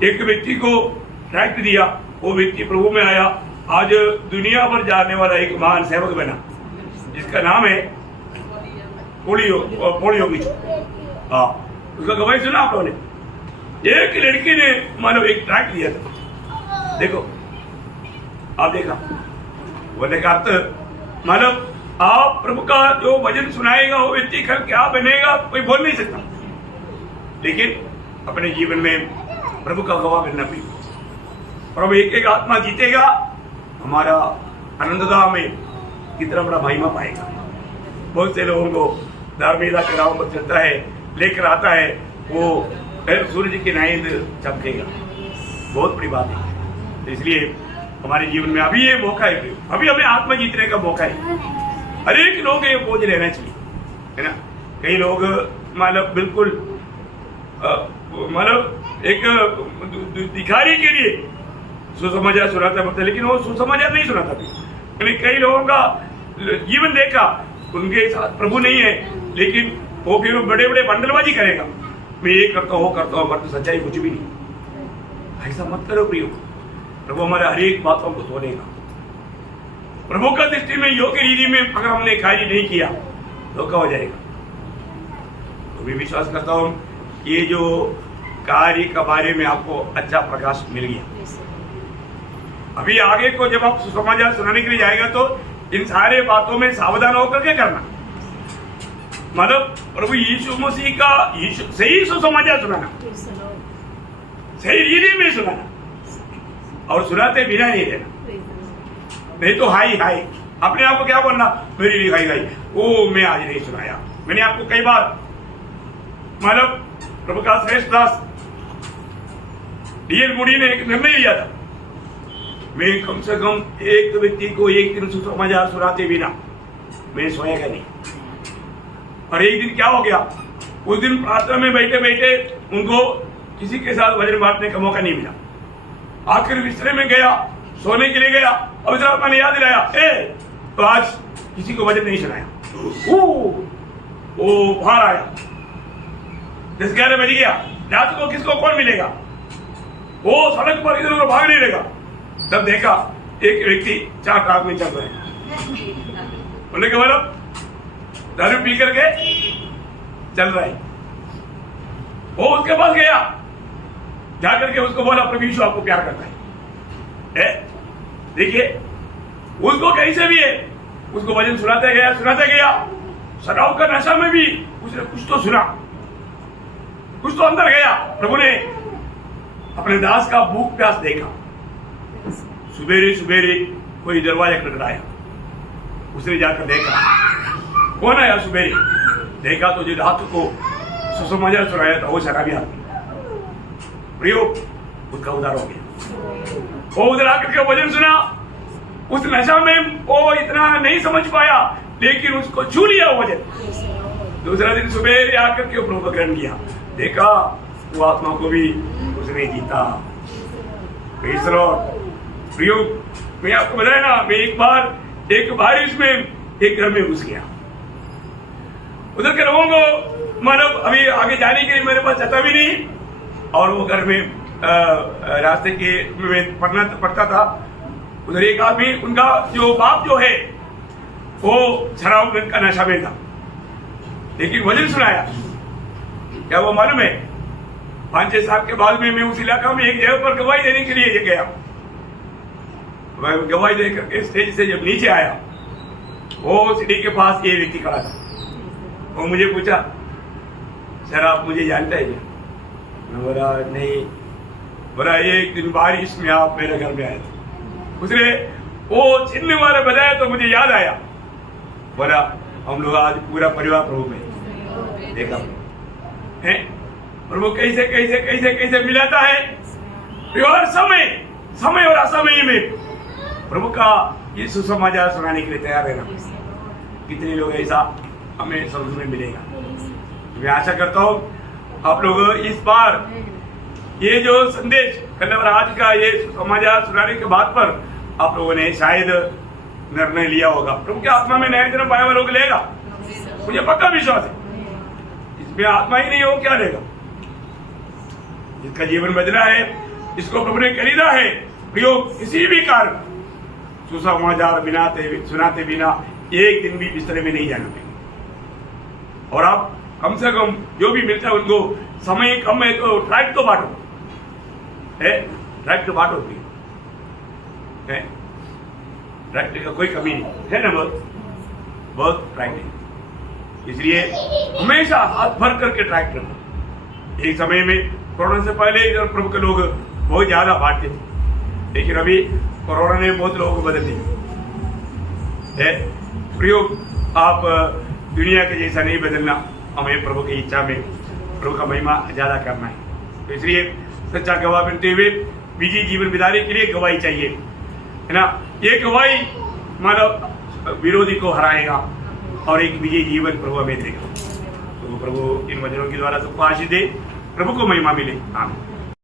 एक व्यक्ति को ट्रैक्ट दिया, वो व्यक्ति प्रभु में आया, आज दुनिया भर जाने वाला एक महान सेवक बना, जिसका नाम है पोलियोगी। हाँ, उसका गवाही सुना आप लोगों ने। एक लड़की ने मानो एक ट्रैक्ट दिया था, देखो आप देखा, बोलने का अर्थ मतलब आप प्रभु का जो वचन सुनाएगा वो व्यक्ति कल क्या बनेगा कोई बोल नहीं सकता, लेकिन अपने जीवन में प्रभु का गवाह बनना भी। प्रभु एक एक आत्मा जीतेगा, हमारा आनंदधाम में कितना बड़ा महिमा पाएगा। बहुत से लोगों को धार्मिकता के राह पर चलता है, लेकर आता है, वो सूरज की नींद चमकेगा। बहुत बड़ी बात है। तो इसलिए हमारे जीवन में अभी ये मौका है, अभी हमें आत्मा जीतने का मौका है। हर एक लोग ये बोझ लेना चाहिए, है ना। कई लोग मतलब बिल्कुल मतलब एक दिखारी के लिए सुसमाचार सुनाता पड़ता, लेकिन वो सुसमाचार नहीं सुनाता। कई लोगों का जीवन देखा, उनके साथ प्रभु नहीं है, लेकिन वो फिर बड़े बड़े बंडलबाजी करेगा, मैं ये करता हूँ पर तो सच्चाई कुछ भी नहीं। ऐसा मत करो प्रियो, प्रभु हमारे हर एक बातों को धोनेगा। प्रभु का दृष्टि में योग्य रीति में अगर हमने कार्य नहीं किया धोखा हो जाएगा। तो मैं विश्वास करता हूँ ये जो कार्य के बारे में आपको अच्छा प्रकाश मिल गया। अभी आगे को जब आप सुसमाचार सुनाने के लिए जाएगा तो इन सारे बातों में सावधान होकर के करना, मतलब प्रभु यीशु मसीह का सही सुसमाचार सुनाना, सही रीति में सुनाना, और सुनाते बिना नहीं रहना। नहीं तो हाई अपने आप को क्या बोलना, मेरी लिखाई गई वो मैं आज नहीं सुनाया। मैंने आपको कई बार मतलब प्रभु का श्रेष्ठ दास डीएल मूडी ने एक निर्णय लिया था, मैं कम से कम एक व्यक्ति को एक दिन सुसमाचार सुनाते बिना मैं सोएगा नहीं। और एक दिन क्या हो गया, उस दिन प्रार्थना में बैठे बैठे उनको किसी के साथ वचन बांटने का मौका नहीं मिला। आखिर बिस्तर में गया, सोने के लिए गया, अब इस मैंने याद दिलाया, तो आज किसी को वचन नहीं सुनाया। वो बाहर आया, 10-11 बज गया, रात को किसको कौन मिलेगा, वो सड़क पर इधर उधर भाग नहीं रहेगा। तब देखा एक व्यक्ति 4 ट्रक में चल रहे हैं, बोले मतलब दारू पी करके चल रहा है। वो उसके पास गया, जाकर के उसको बोला प्रभु यीशु आपको प्यार करता है। देखिए उसको कैसे भी है, उसको वचन सुनाते गया, शराब का नशा में भी उसने कुछ तो सुना, कुछ तो अंदर गया। प्रभु ने अपने दास का भूख प्यास देखा। सुबेरे कोई दरवाजा खटखटाया, उसने जाकर देखा कौन आया। सुबेरे देखा तो जो रात को सुसमाचार सुनाया था वो शराबी आदमी, प्रयोग उसका उधार हो गया। वो उधर आकर के वचन सुना, उस नशा में वो इतना नहीं समझ पाया, लेकिन उसको छू लिया वचन। दूसरा दिन सुबह आकर के प्रभु ग्रहण किया, देखा वो आत्मा को भी उसने जीता। प्रयोग मैं आपको बताया ना, मैं एक बार एक बारिश में एक घर में घुस गया। उधर के लोगों को मतलब अभी आगे जाने के लिए मेरे पास छता भी नहीं, और वो घर में रास्ते के में पड़ता था। उधर एक आदमी, उनका जो बाप जो है वो शराब का नशा में था, लेकिन वचन सुनाया। क्या वो मालूम है, 5-6 साल के बाद में मैं उस इलाका में एक जगह पर गवाही देने के लिए गया। मैं गवाही देकर के स्टेज से जब नीचे आया, वो सीढ़ी के पास ये व्यक्ति खड़ा था। वो मुझे पूछा, सर आप मुझे जानते हैं? मैं बोला नहीं। बोला एक दिन बारिश में आप मेरे घर में आए थे। उसने वो चिन्ह वाला बताया तो मुझे याद आया। बोला हम लोग आज पूरा परिवार प्रभु में देखा है। प्रभु कैसे कैसे कैसे कैसे मिलाता है। और समय और असमय में प्रभु का ये सुसमाचार सुनाने के लिए तैयार रहना। कितने लोग ऐसा हमें समझ में मिलेगा। मैं आशा करता हूँ आप लोग इस बार ये जो संदेश कल और आज का ये समाचार सुनाने के बाद पर आप लोगों ने शायद निर्णय लिया होगा, प्रभु के आत्मा में नया जन्म पाया हुआ लोग लेगा, मुझे पक्का विश्वास है। इसमें आत्मा ही नहीं हो क्या लेगा? जिसका जीवन बदला है, जिसको प्रभु ने खरीदा है, प्रयोग किसी भी कारण सुसमाचार सुनाते बिना एक दिन भी बिस्तरे में नहीं जाना चाहिए। और आप कम से कम जो भी मिलता है उनको समय कम है तो ट्रैक्ट तो बांटो, ट्रैक्ट तो बांटो है, ट्रैक्ट का कोई कमी नहीं है ना, बहुत ट्रैक्ट है। इसलिए हमेशा हाथ भर करके ट्रैक्ट रखो। एक समय में कोरोना से पहले प्रभु के लोग बहुत ज्यादा बांटते थे, लेकिन अभी कोरोना ने बहुत लोगों को बदल दिया। प्रयोग आप दुनिया के जैसा नहीं बदलना, हमें प्रभु की इच्छा में प्रभु का महिमा ज्यादा करना है। तो इसलिए सच्चा गवाह बनते हुए विजयी जीवन बिताने के लिए गवाही चाहिए, है ना। ये गवाही मानव विरोधी को हराएगा और एक विजयी जीवन प्रभु हमें देगा। तो प्रभु इन वचनों के द्वारा सबको आशीष दे, प्रभु को महिमा मिले। आमीन।